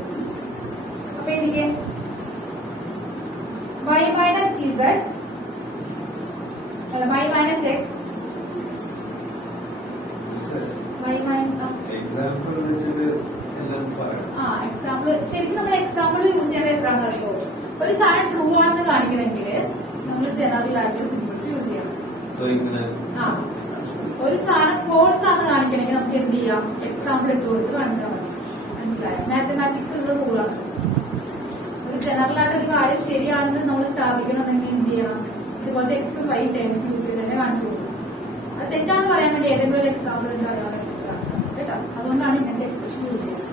അപ്പൊ എനിക്ക് വൈ മൈനസ് ഇസഡ് അല്ല y minus x y minus example ശരിക്കും നമ്മൾ എക്സാമ്പിൾ യൂസ് ചെയ്യേണ്ട എത്രയാണെന്ന് അറിയോ? ഒരു സാധനം ട്രൂ ആണെന്ന് കാണിക്കണമെങ്കിൽ നമ്മൾ ജനറൽ ആയിട്ടുള്ള സിമ്പിൾസ് യൂസ് ചെയ്യണം. ഒരു സാധനം ഫോൾസ് ആണെന്ന് കാണിക്കണമെങ്കിൽ നമുക്ക് എന്ത് ചെയ്യാം? എക്സാമ്പിൾ ഇട്ട് കൊടുത്ത് കാണിച്ചാൽ മതി. മനസ്സിലായോ? മാത്തമാറ്റിക്സ് ഉള്ള റൂളാണ്. ഒരു ജനറൽ ആയിട്ട് ഒരു കാര്യം ശരിയാണെന്ന് നമ്മൾ സ്ഥാപിക്കണമെങ്കിൽ എന്ത് ചെയ്യണം? ഇതുപോലത്തെ എക്സും വൈ ടേംസ് യൂസ് ചെയ്ത് തന്നെ കാണിച്ചു കൊടുക്കും. അത് തെറ്റാന്ന് പറയാൻ വേണ്ടി ഏതെങ്കിലും ഒരു എക്സാമ്പിൾ എന്താ പറയാൻ കേട്ടോ. അതുകൊണ്ടാണ് ഇങ്ങനത്തെ എക്സ്പ്രഷൻ യൂസ് ചെയ്യുന്നത്.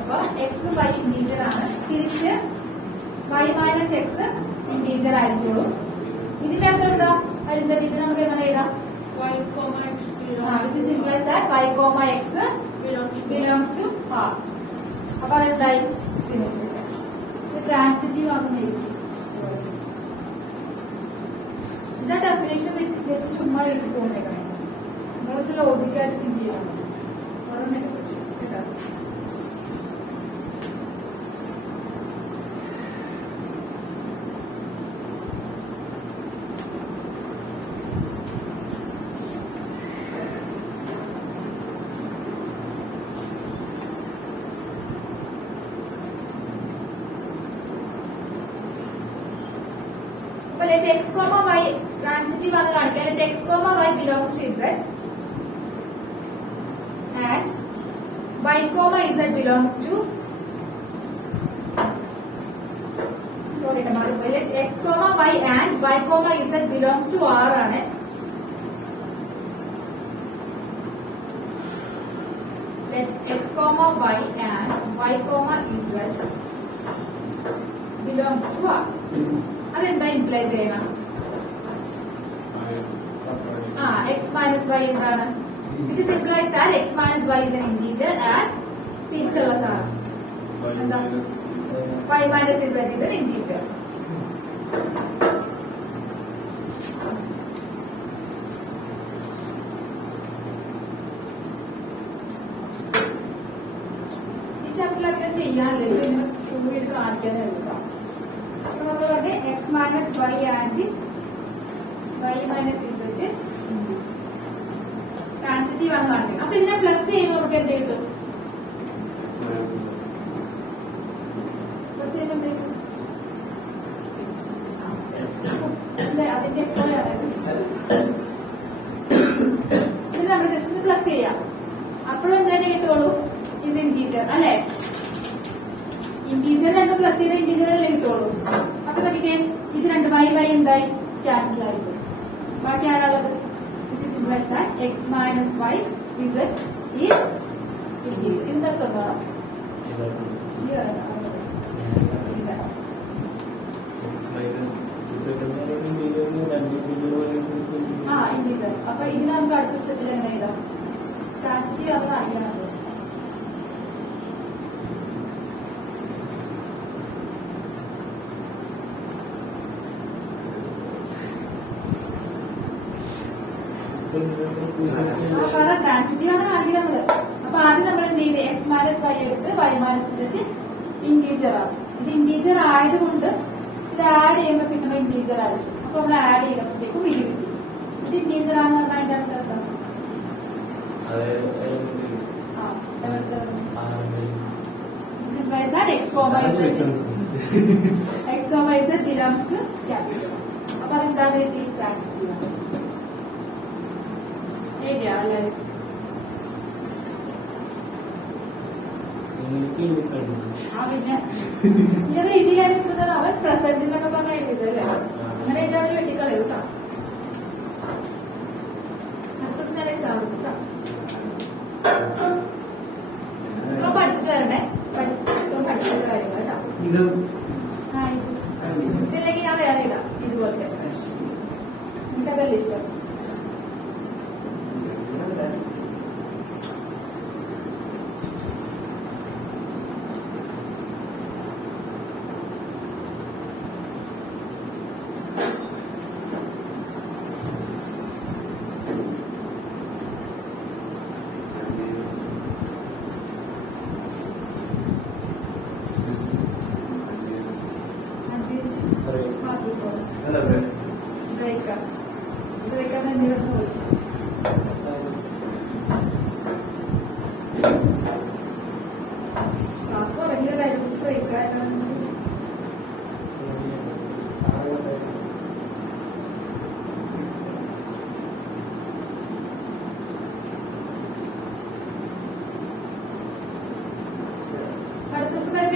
അപ്പൊ എക്സ് വൈ ഇന്റീജർ ആണ്. തിരിച്ച് വൈ മൈനസ് എക്സ് ഇന്റീജർ ആയിരിക്കുള്ളൂ. ഇതിന്റെ അർത്ഥം എന്താ? അരുന്ധതി ഇത് നമുക്ക് എങ്ങനെ എഴുതാം? ഇത് സിംപ്ലൈസ് that y, x belongs to R. അപ്പൊ അതെന്തായി? സിമെട്രിക്. ട്രാൻസിറ്റീവ് ആകുന്നതായിരിക്കും. ഇതാ ഡെഫിനേഷൻ വെച്ച് ചുമ്മാ എഴുതി പോകേണ്ടേ. നമ്മൾക്ക് ലോജിക്കായിട്ട് തിങ്ക് ചെയ്യാം. let x, y transitive ആണ് കാണിക്കുക. Let x, y belongs to z and y, z belongs to let x, y and y, z belongs to R ആണ്. Let x, y and y, z belongs to R. അതെന്താ ഇംപ്ലൈ ചെയ്യണം? x minus y എന്താണ്? Which is implies that x minus y is an integer and തിരിച്ചുള്ള സാധനം എന്താ? y minus z is an integer. ഈ ചാപ്റ്ററിലൊക്കെ ചെയ്യാനില്ല, ഇത് കാണിക്കാനേ ഉള്ളൂ. അതുപോലെ x minus y and y minus z transitive ആണ് കാണിക്കുന്നത്. അപ്പൊ ഇതിനെ പ്ലസ് ചെയ്യുമ്പോൾ നമുക്ക് എന്ത് കിട്ടും? പ്ലസ് ചെയ്യുമ്പോൾ എന്ത് കിട്ടും? അതിന്റെ ഇത് നമ്മൾ ജസ്റ്റ് പ്ലസ് ചെയ്യാം. അപ്പോഴും എന്ത് തന്നെ കിട്ടുള്ളൂ? ഇത് ഇന്റീജർ അല്ലെ? ഇന്റീജർ രണ്ട് പ്ലസ് ചെയ്ത ഇന്റീജർ അല്ലേ കിട്ടുള്ളൂ. അപ്പൊ നോക്കിക്കേ, ഇത് രണ്ട് y എന്തായി ക്യാൻസൽ ആയിരിക്കും. ബാക്കി ആരാളുള്ളത്? It is implies that x minus y z is integer. എന്തൊക്കെ ഇന്റീജർ. അപ്പൊ ഇതിന് നമുക്ക് അടുത്ത സ്റ്റെപ്പിൽ എങ്ങനെ എഴുതാം? ട്രാൻസിറ്റീവ് അത് കാണിക്കണം. കാരണം ട്രാൻസിറ്റീവ് ആണ് കാണിക്കുന്നത്. അപ്പൊ ആദ്യം നമ്മൾ എന്ത് ചെയ്ത് x മൈനസ് y എടുത്ത് y മൈനസ് z ഇന്റീജർ ആണ്. ഇത് ഇന്റീജർ ആയതുകൊണ്ട് ഇത് ആഡ് ചെയ്യുമ്പോൾ കിട്ടുന്ന ഇന്റീജർ ആയിരിക്കും. അപ്പൊ നമ്മൾ ആഡ് ചെയ്തപ്പോഴത്തേക്കും ഇത് കിട്ടി. ഇത് ഇന്റീജർ ആണെന്ന് പറഞ്ഞാൽ അതിന്റെ അർത്ഥം എന്താ? x, y, z belongs to capital. അപ്പൊ അതെന്താണ് കിട്ടി? ട്രാൻസിറ്റീവ് ആണ്. ഏരിയ അല്ലേ? പിന്നെ ഇത് ഇതിലാണ് കിട്ടുന്നത്. അവൻ പ്രസന്റ് എന്നൊക്കെ പറഞ്ഞ എഴുതിയതല്ലേ? അങ്ങനെ എഴുതി അവർ വെട്ടിക്കളയും കേട്ടോ. അടുത്ത ദിവസം ഞാൻ എക്സാം കേട്ടോ. ഇത്ര പഠിച്ചിട്ട് വരണേ. പഠിപ്പിച്ച കാര്യങ്ങൾ കേട്ടോ. ഇതില്ലെങ്കിൽ ഞാൻ വേറെ ഇടാം ഇതുപോലത്തെ. എനിക്കതല്ല ഇഷ്ടം.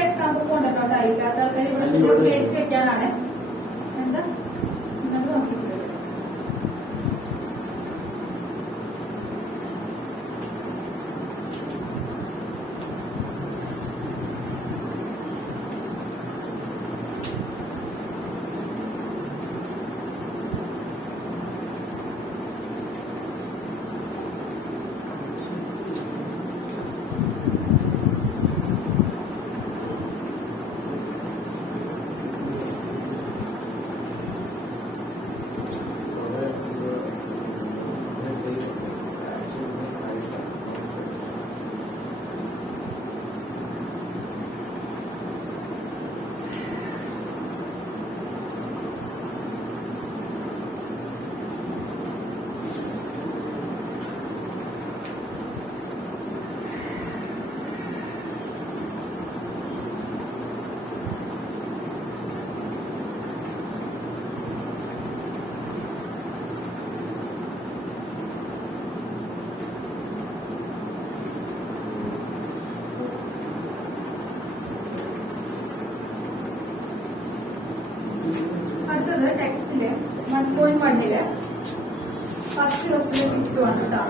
എക്സാമ്പിൾ കൊണ്ടിട്ടോ. ഇല്ലാത്ത ആൾക്കാർ ഇവിടെ മേടിച്ച് വെക്കാനാണ്. എന്താ നിങ്ങൾ നോക്കിയിട്ടുണ്ട്? അടുത്തത് ടെക്സ്റ്റില് 1.1 ഫസ്റ്റ് ക്വസ്റ്റില് 5th ആണ് കേട്ടോ.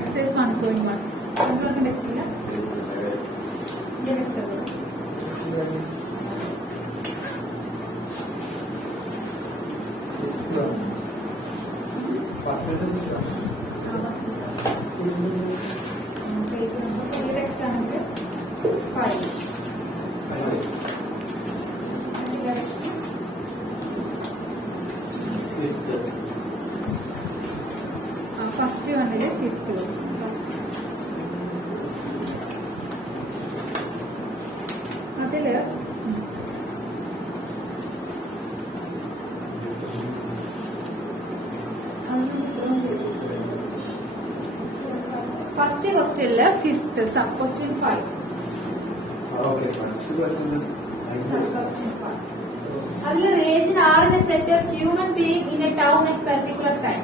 എക്സൈസ് 1.1 ടെക്സ്റ്റില് ടെക്സ്റ്റ് ആണെങ്കിൽ 5. ഫസ്റ്റ് വണ്ണില് 5th ക്വസ്റ്റ്യൻ. അതില് ഫസ്റ്റ് ക്വസ്റ്റ്യനില് 5th sub question 5. Okay, first question. അതിൽ relation R in a set of human being in a town at particular time.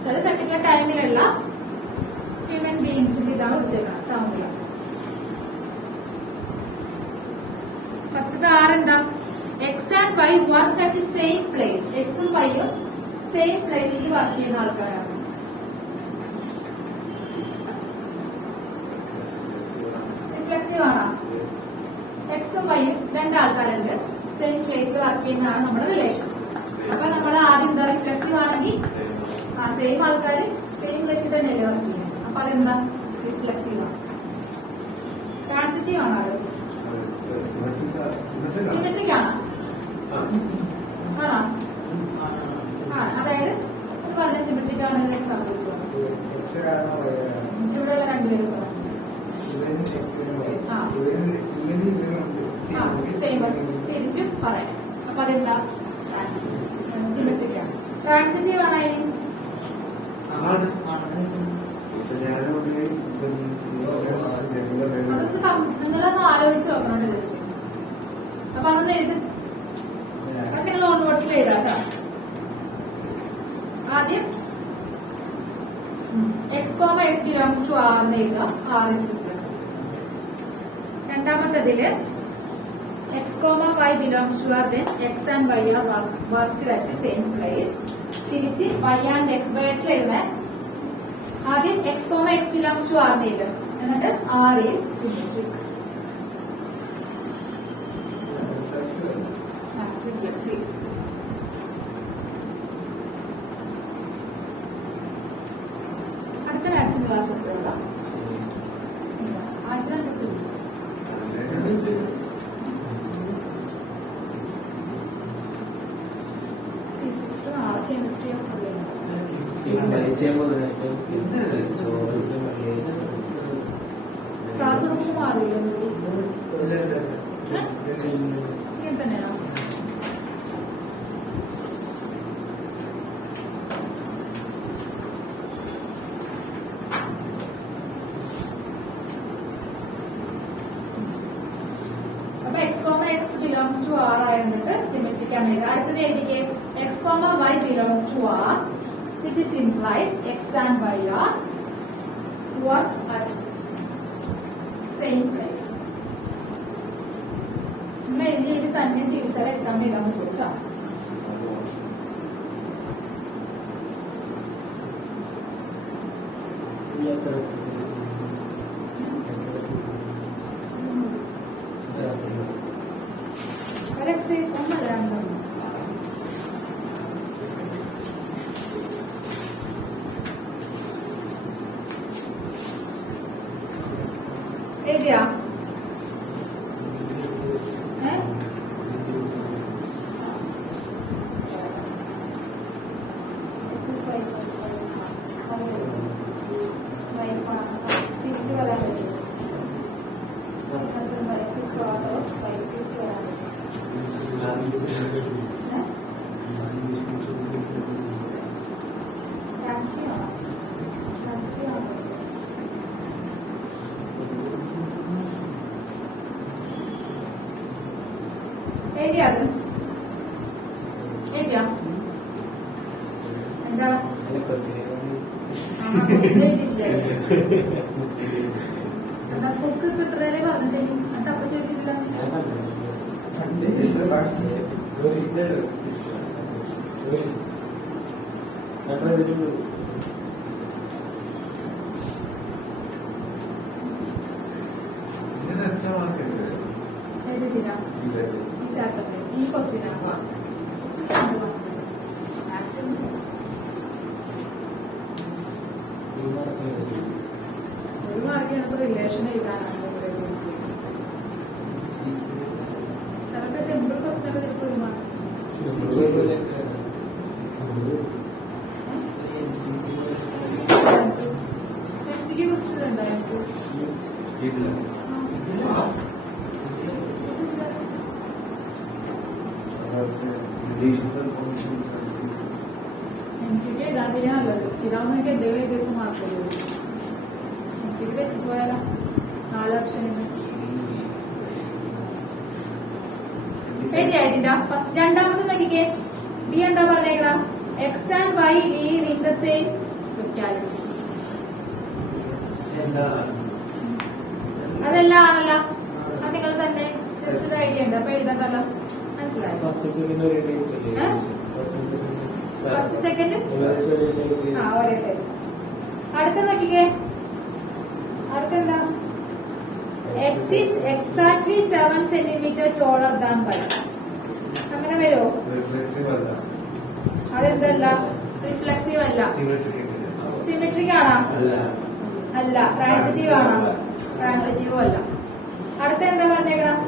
അതായത് പെർട്ടിക്കുലർ ടൈമിലുള്ള ഹ്യൂമൻ ബീയിങ്സിന്റെ ഇതാണ് കൊടുത്തേക്കണം ടൗണില്. ഫസ്റ്റത്തെ ആർ എന്താ? X and Y work at the same place. എക്സും വൈയും സെയിം പ്ലേസിൽ വർക്ക് ചെയ്യുന്ന ആൾക്കാരാണ്. റിഫ്ലെക്സീവ് ആണോ? Yes. എക്സും വൈയും രണ്ടാൾക്കാരുണ്ട്, സെയിം പ്ലേസിൽ വർക്ക് ചെയ്യുന്നതാണ് നമ്മുടെ റിലേഷൻ. അപ്പൊ നമ്മൾ ആദ്യം എന്താ റിഫ്ലെക്സീവ് ആണെങ്കിൽ സെയിം ആൾക്കാർ സെയിം പ്ലേസിൽ തന്നെയല്ലേ വർക്ക് ചെയ്യുന്നത്. അപ്പൊ അതെന്താ? റിഫ്ലെക്സീവ് ആണ്. ട്രാൻസിറ്റീവ് ആണോ? അത് സിമെട്രിക് ആണോ? ആണോ? അതായത് ഒന്ന് പറഞ്ഞ സിമെട്രിക് ആണെന്ന് എക്സാമ്പിൾ വെച്ചോ. ഇവിടെയുള്ള രണ്ടുപേരും പറഞ്ഞു. സെയിം തിരിച്ചു പറയാം. അപ്പൊ അതെന്താ? സിമെട്രിക് ആണ്. ട്രാൻസിറ്റീവ് ആണ്. അതൊക്കെ നിങ്ങളൊന്ന് ആലോചിച്ച് നോക്കണം ജസ്റ്റ്. അപ്പൊ അതൊന്ന് എഴുതും. അതൊക്കെ നിങ്ങൾ ഓൺ വേർഡ്സിൽ എഴുതാം കേട്ടോ. ആദ്യം X comma X belongs to R എന്ന് എഴുതാം. R is reflexive. രണ്ടാമത്തതില് X comma Y belongs to R, then X and Y are worked at the same place. തിരിച്ച് വൈ ആൻഡ് എക്സ് ബേഴ്സിൽ എഴുതാൻ ആദ്യം X comma X belongs to R എന്ന് എഴുതാം. എന്നിട്ട് ആർ ഈസ് സിമെട്രിക്. റിഫ്ലെക്സീവ്. അടുത്ത മാത്സിന്റെ ക്ലാസ് എപ്പോഴുള്ള ആഴ്ച ഫിസിക്സ് നാളെ കെമിസ്ട്രി ക്ലാസ് കൊടുക്കുമ്പോൾ മാറില്ല. ഇങ്ങനെ തന്നെയാണോ? അപ്പൊ X comma X belongs to R ആയിട്ട് സിമെട്രിക് ആണ്. അടുത്തത് എഴുതിക്കേ X comma Y belongs to R, which is implies x and y are work at same place. നിങ്ങൾ എഴുതി തന്നെ തിരിച്ചാൽ എക്സാം എഴുതാൻ പറ്റും കേട്ടോ. ഒരു എക്സസൈസ് ഒന്നല്ല രണ്ടെണ്ണം. എഴുതിയാ? തിരിച്ചു വരാൻ പറ്റും. തിരിച്ചു വരാൻ എഴുതിയാ? എഴുതിയാ? എന്താ ബുക്ക് ഇപ്പൊ ഇത്ര നേരം പറഞ്ഞിട്ടെങ്കിൽ എന്നിട്ട് അപ്പൊ ചോദിച്ചിട്ടില്ല. എഴുതിയില്ല. ഈ ചാപ്റ്ററിൽ ഈ ക്വസ്റ്റ്യൻ ആവാ മാക്സിമം ഒരു മാർക്കിനകത്ത് റിലേഷൻ എഴുതാനാണ് ഇവിടെ ചിലപ്പോൾ സിമ്പിൾ ക്വസ്റ്റ്യൻ ഒക്കെ ചിലപ്പോൾ ഒരു മാർക്ക് എഫ്സിക്ക് ക്വസ്റ്റ്യൻ എന്തായിരുന്നു എംസിക്ക് എഴുതാണ്ടിരിക്കാനല്ലല്ലോ ഇതാവുന്ന എനിക്ക് എന്തെങ്കിലും ഒരു ദിവസം മാർക്ക് തരുമോ എംസിക്ക് എത്തിപ്പോയാലോ 4 ഓപ്ഷനുണ്ട് എഴുതിയാ ഫസ്റ്റ് രണ്ടാമത്തെ നോക്കിക്കേ ബി എന്താ പറഞ്ഞേക്കടാ X and Y live in the same locality അതെല്ലാം ആണല്ലോ അത് നിങ്ങൾ തന്നെ ജസ്റ്റ് ഒരു ഐഡിയ ഉണ്ട് അപ്പൊ എഴുതണ്ടല്ലോ മനസ്സിലായോ ഫസ്റ്റ് സെക്കൻഡ് ആ ഒരേ ടൈം അടുത്ത നോക്കിക്കേ അടുത്തെന്താ X is exactly 7 centimetre taller than Y അങ്ങനെ വരുമോ അതെന്തല്ല റിഫ്ലെക്സീവ് അല്ല സിമെട്രിക് ആണോ അല്ല ട്രാൻസിറ്റീവ് ആണോ ട്രാൻസിറ്റീവും അല്ല അടുത്ത എന്താ പറഞ്ഞേക്കണം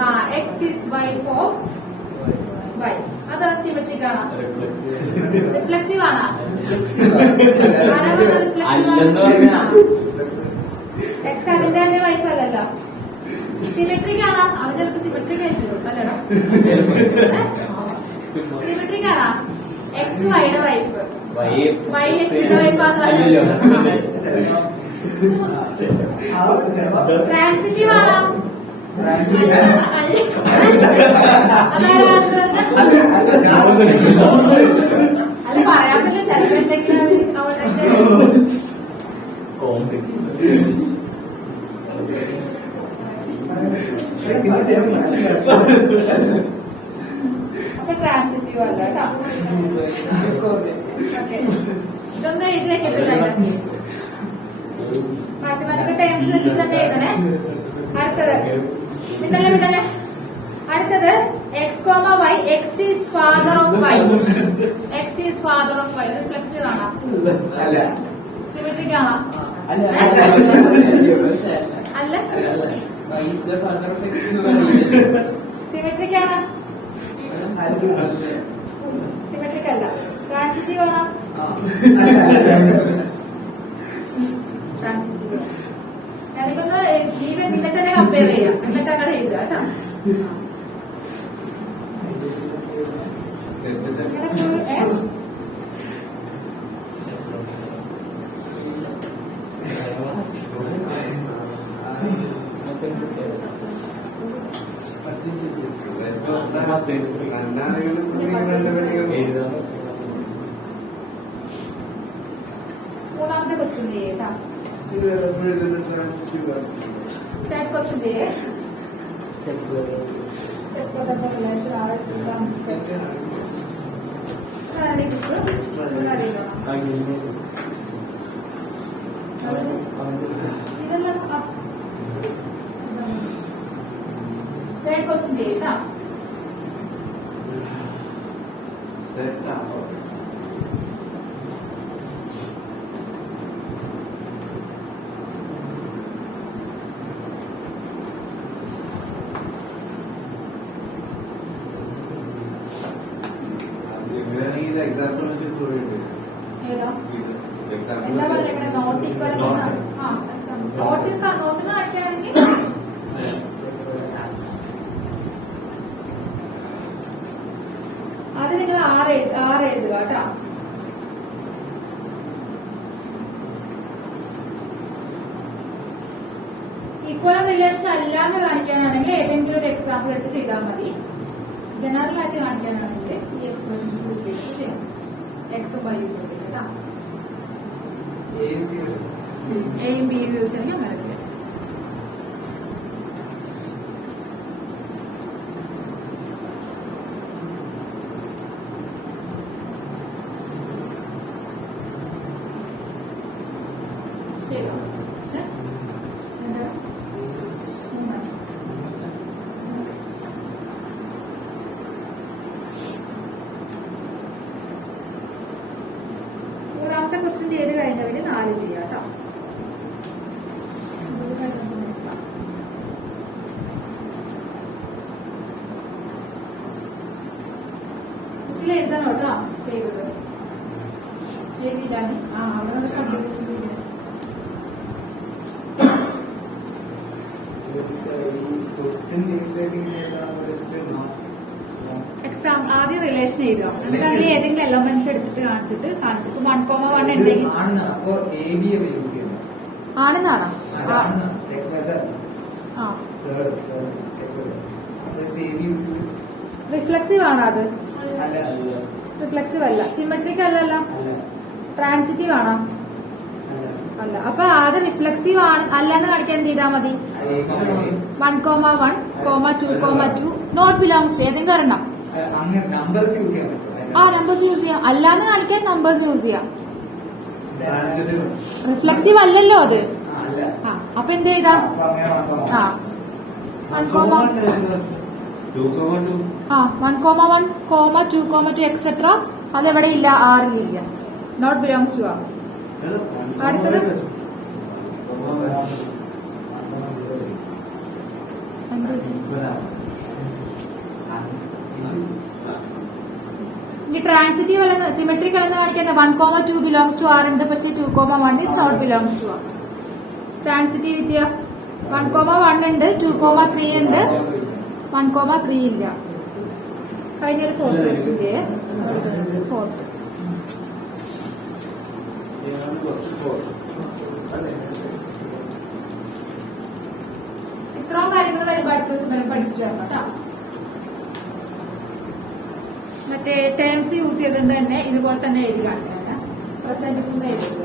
ആ x is y for y അത് സിമെട്രിക് ആണോ റിഫ്ലെക്സീവ് ആണോ എക്സ് അതിന്റെ തന്നെ വൈഫ് അല്ലല്ലോ സിമെട്രിക് ആണോ അവൻ ചിലപ്പോ സിമെട്രിക് ആയിരിക്കും അല്ലടാ സിമെട്രിക് ആണോ എക്സ് വൈയുടെ വൈഫ് വൈ എക്സിന്റെ വൈഫാന്ന് ട്രാൻസിറ്റീവ് ആണോ അല്ല പറയാൻ പറ്റില്ല ചിലപ്പോൾ എന്തെങ്കിലും അവളുടെ അപ്പൊ ട്രാൻസിറ്റീവ് അല്ല കേട്ടോ ഇതൊന്നും എഴുതി വെക്കത്തില്ല മാത്തമാറ്റിക്കൽ ടേംസ് വെച്ചിട്ട് തന്നെ എഴുതണേ അടുത്തത് വിട്ടല്ലേ അടുത്തത് x comma y x is father of y x is father of y reflexive ആണോ സിമെട്രിക് ആണോ അല്ല സിമെട്രിക് ആണോ സിമെട്രിക് അല്ല ട്രാൻസിറ്റീവ് ആണോ ട്രാൻസിറ്റീവ് ഞാനിക്കൊന്ന് ജീവൻ നിന്നെ തന്നെ കമ്പയർ ചെയ്യാം എന്നിട്ട് അങ്ങനെ എഴുതുക കേട്ടോ മൂന്നാമത്തെ ക്വസ്റ്റ്യൻ ചെയ്യേട്ടാ തേർഡ് ക്വസ്റ്റ്യൻ ചെയ്യേ ഇതെല്ലാം തേർഡ് ക്വസ്റ്റ്യൻ ചെയ്യേട്ടാ എക്സാമ്പിൾ വെച്ചിട്ട് ഏതാ എന്താ പറയുക നോട്ട് ഈക്വൽ നോട്ട് കാണിക്കുകയാണെങ്കിൽ അത് നിങ്ങൾ ആറ് എഴുതുക കേട്ടോ ഈക്വൽ റിലേഷൻ അല്ലാന്ന് കാണിക്കാനാണെങ്കിൽ ഏതെങ്കിലും ഒരു എക്സാമ്പിൾ എടുത്ത് ചെയ്താൽ മതി ജനറൽ ആയിട്ട് കാണിക്കാനാണെങ്കിൽ ഈ എക്സ്പ്രഷൻസ് യൂസ് ചെയ്തിട്ട് ചെയ്യാം എക്സും വൈ യൂസ് ചെയ്തിട്ട് കേട്ടോ എയും ബിയും യൂസ് ചെയ്യണമെങ്കിൽ അങ്ങനെ ചെയ്യാം ക്വസ്റ്റ്യൻ ചെയ്ത് കഴിഞ്ഞവര് 4 ചെയ്യാം കേട്ടോ. ഇതിൽ എഴുതണം കേട്ടോ ചെയ്തത്. എഴുതിയില്ല അവിടെ കണ്ടിന്യൂസ് എക്സാം ആദ്യം റിലേഷൻ എഴുതുക. എന്നിട്ട് അതിൽ ഏതെങ്കിലും എലമെന്റ്സ് എടുത്തിട്ട് കാണിച്ചിട്ട് 1,1 ഉണ്ടെങ്കിൽ അപ്പൊ എ ബി ഒക്കെ യൂസ് ചെയ്യുന്നത് ആണെന്നാണോ? ആ റിഫ്ലെക്സീവ് ആണോ അത്? റിഫ്ലെക്സീവ് അല്ല. സിമെട്രിക് അല്ലല്ലോ. ട്രാൻസിറ്റീവ് ആണോ? അല്ല. അപ്പൊ ആദ്യം റിഫ്ലെക്സീവ് ആണ് അല്ലെന്ന് കാണിക്കാൻ എന്ത് ചെയ്താൽ മതി? 1,1, 2,2 നോട്ട് ബിലോങ്സ് ടു ഏതെങ്കിലും ഒരെണ്ണം. നമ്പേഴ്സ് യൂസ് ചെയ്യാൻ പറ്റും. നമ്പേഴ്സ് യൂസ് ചെയ്യാം. അല്ലാന്ന് കാണിക്കാൻ നമ്പേഴ്സ് യൂസ് ചെയ്യാം. റിഫ്ലെക്സീവ് അല്ലല്ലോ അത്. അപ്പൊ എന്ത് ചെയ്താ? 1,1, 2,2 എക്സെട്ര അതെവിടെ ഇല്ല? ആറിലില്ല. Not belongs to R. അടുത്തത് ഇനി ട്രാൻസിറ്റീവ് അല്ലെന്ന് സിമെട്രിക് അല്ലെന്ന് കാണിക്കാൻ 1,2 ബിലോങ്സ് ടു ആർ ഉണ്ട്. പക്ഷേ 2,1 is not belongs to R. Transitivity 1,1 ഉണ്ട്, 2,3 ഉണ്ട്, 1,3 ഇല്ല. കഴിഞ്ഞൊരു 4th ക്വസ്റ്റ്യൻ്റെ 4th ഇത്രയും കാര്യങ്ങൾ വരുമ്പോൾ അടുത്ത ദിവസം വരെ പഠിച്ചിട്ട് വരണം കേട്ടോ. മറ്റേ ടേംസ് യൂസ് ചെയ്തുകൊണ്ട് തന്നെ ഇതുപോലെ തന്നെ എഴുതി കാണിക്കാൻ പ്രസന്റ് എഴുതുക.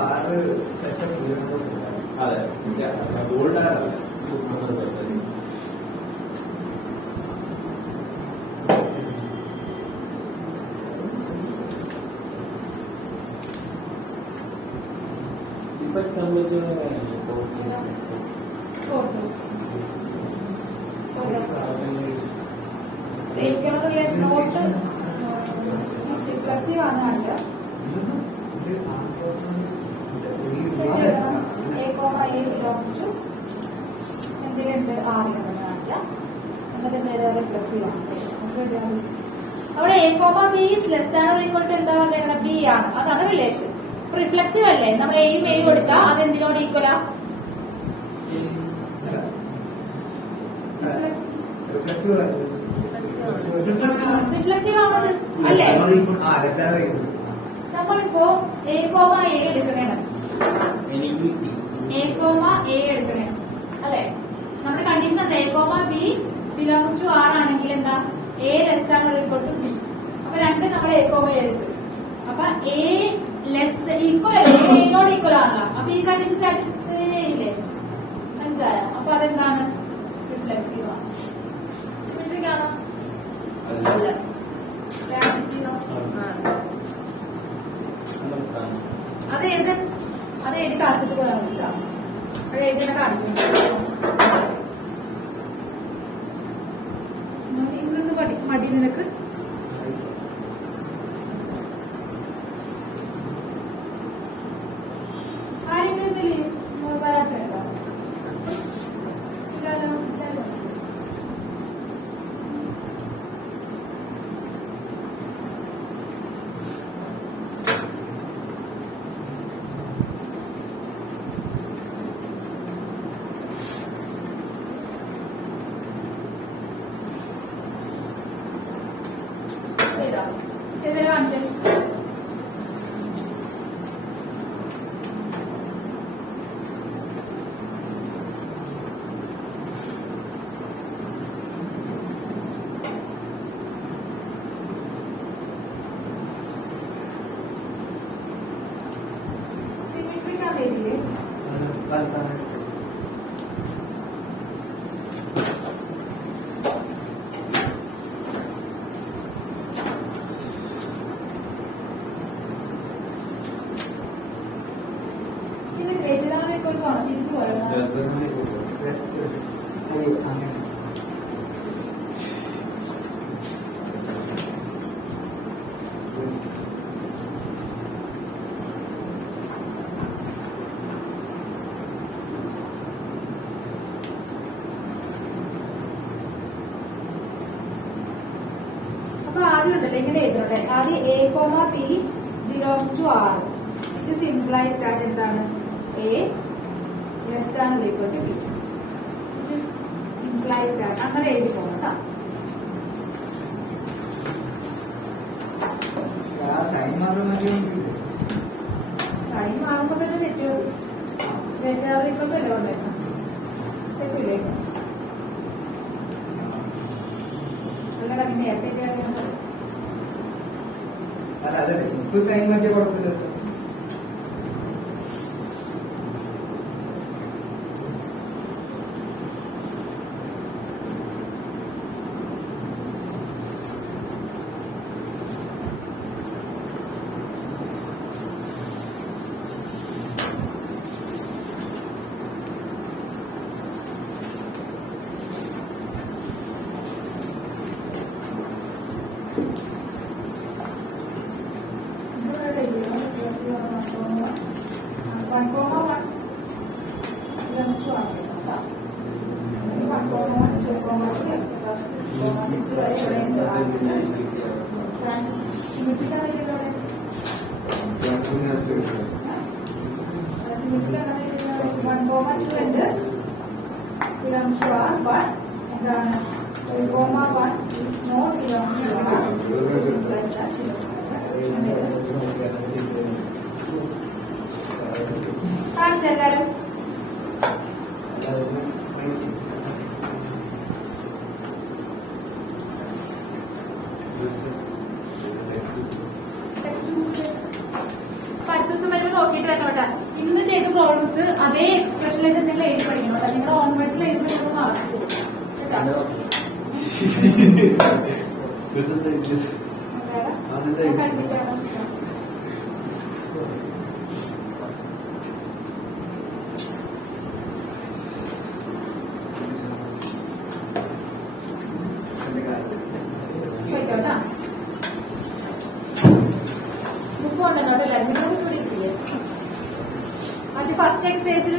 ആറ് സെറ്റ് അതെ ഗോൾഡ് അവിടെ A, B is less than or equal to എന്താ പറയുക? B ആണ്. അതാണ് റിലേഷൻ. റിഫ്ലെക്സീവ് അല്ലേ? നമ്മൾ എയും എയും കൊടുത്താൽ അത് എന്തിനോട് ഈക്വലാ? റിഫ്ലെക്സീവ് ആണത് അല്ലേ? നമ്മളിപ്പോ A, A എടുക്കണേ, A എടുക്കണേ അല്ലെ? നമ്മുടെ കണ്ടീഷൻ എന്താ? A, B belongs to R ആണെങ്കിൽ എന്താ? A less than or equal to B. അപ്പൊ രണ്ട് നമ്മൾ A, A എടുത്തു. അപ്പൊ A ലെസ് ഈക്വൽ അല്ലേ? എനോട് ഈക്വൽ ആണല്ലോ. അപ്പൊ ഈ കണ്ടീഷൻ സാറ്റിസ്ഫൈ ചെയ്യില്ലേ? മനസ്സിലായോ? അപ്പൊ അതെന്താണ്? റിഫ്ലെക്സീവ് ആണ്. സിമെട്രിക് ആണോ? അല്ല. ട്രാൻസിറ്റീവോ? അത് ഏത് കാണിച്ചിട്ട് പോയാൽ മതി. അവിടെ എഴുതിനെ കാണിക്കുന്നു. ഇന്നൊന്ന് മടി നിനക്ക്? ആരെങ്കിലും ഇതില് വരാത്തുണ്ടോ? ഇല്ലല്ലോ. ചെയ്തേ കാണിച്ചേ. സിമെട്രിക് ആണെങ്കിലേ ഇത് ഗ്രേറ്റർ ദാൻ ഈക്വൽ ടു ആണ്. ഇത് പോലെ അങ്ങനെ നോക്കട്ടെ. ആദ്യം A, P belongs to R, which is implies that എന്താണ് A less than or equal to B, which is implies that അങ്ങനെ എഴുതി പോകണം. ആ സൈൻ മാത്രം മതി. സൈൻ മാറുമ്പോ തന്നെ തെറ്റോ തെറ്റാതിരിക്കുമ്പോ അല്ലേ കൊണ്ടേക്കണം തെറ്റില്ലേ അല്ലടാ പിന്നെ നേരത്തെ അല്ല അതല്ലേ നമുക്ക് സൈൻ മാറ്റിയ കുഴപ്പമില്ല. belongs to R, but എന്താണ് 1 is not belongs to R. This implies that കാണിച്ചു എല്ലാരും. അടുത്ത ദിവസം വരുമ്പോൾ നോക്കിയിട്ട് വരണോട്ടാ. ഇന്ന് ചെയ്ത പ്രോബ്ലംസ് അതേ എക്സ്പ്രഷനിലേക്ക് എന്തെങ്കിലും എഴുതി പഠിക്കണം കേട്ടോ. നിങ്ങളുടെ ഓൺ വേഴ്സിൽ എഴുതി നമ്മൾ മാർക്ക് കേട്ടോ. പഠിപ്പിക്കാനോ പോയിക്കോട്ടാ. ബുക്ക് കൊണ്ടുവന്നോട്ടല്ലേ നിങ്ങൾ അത് ഫസ്റ്റ് എക്സസൈസിൽ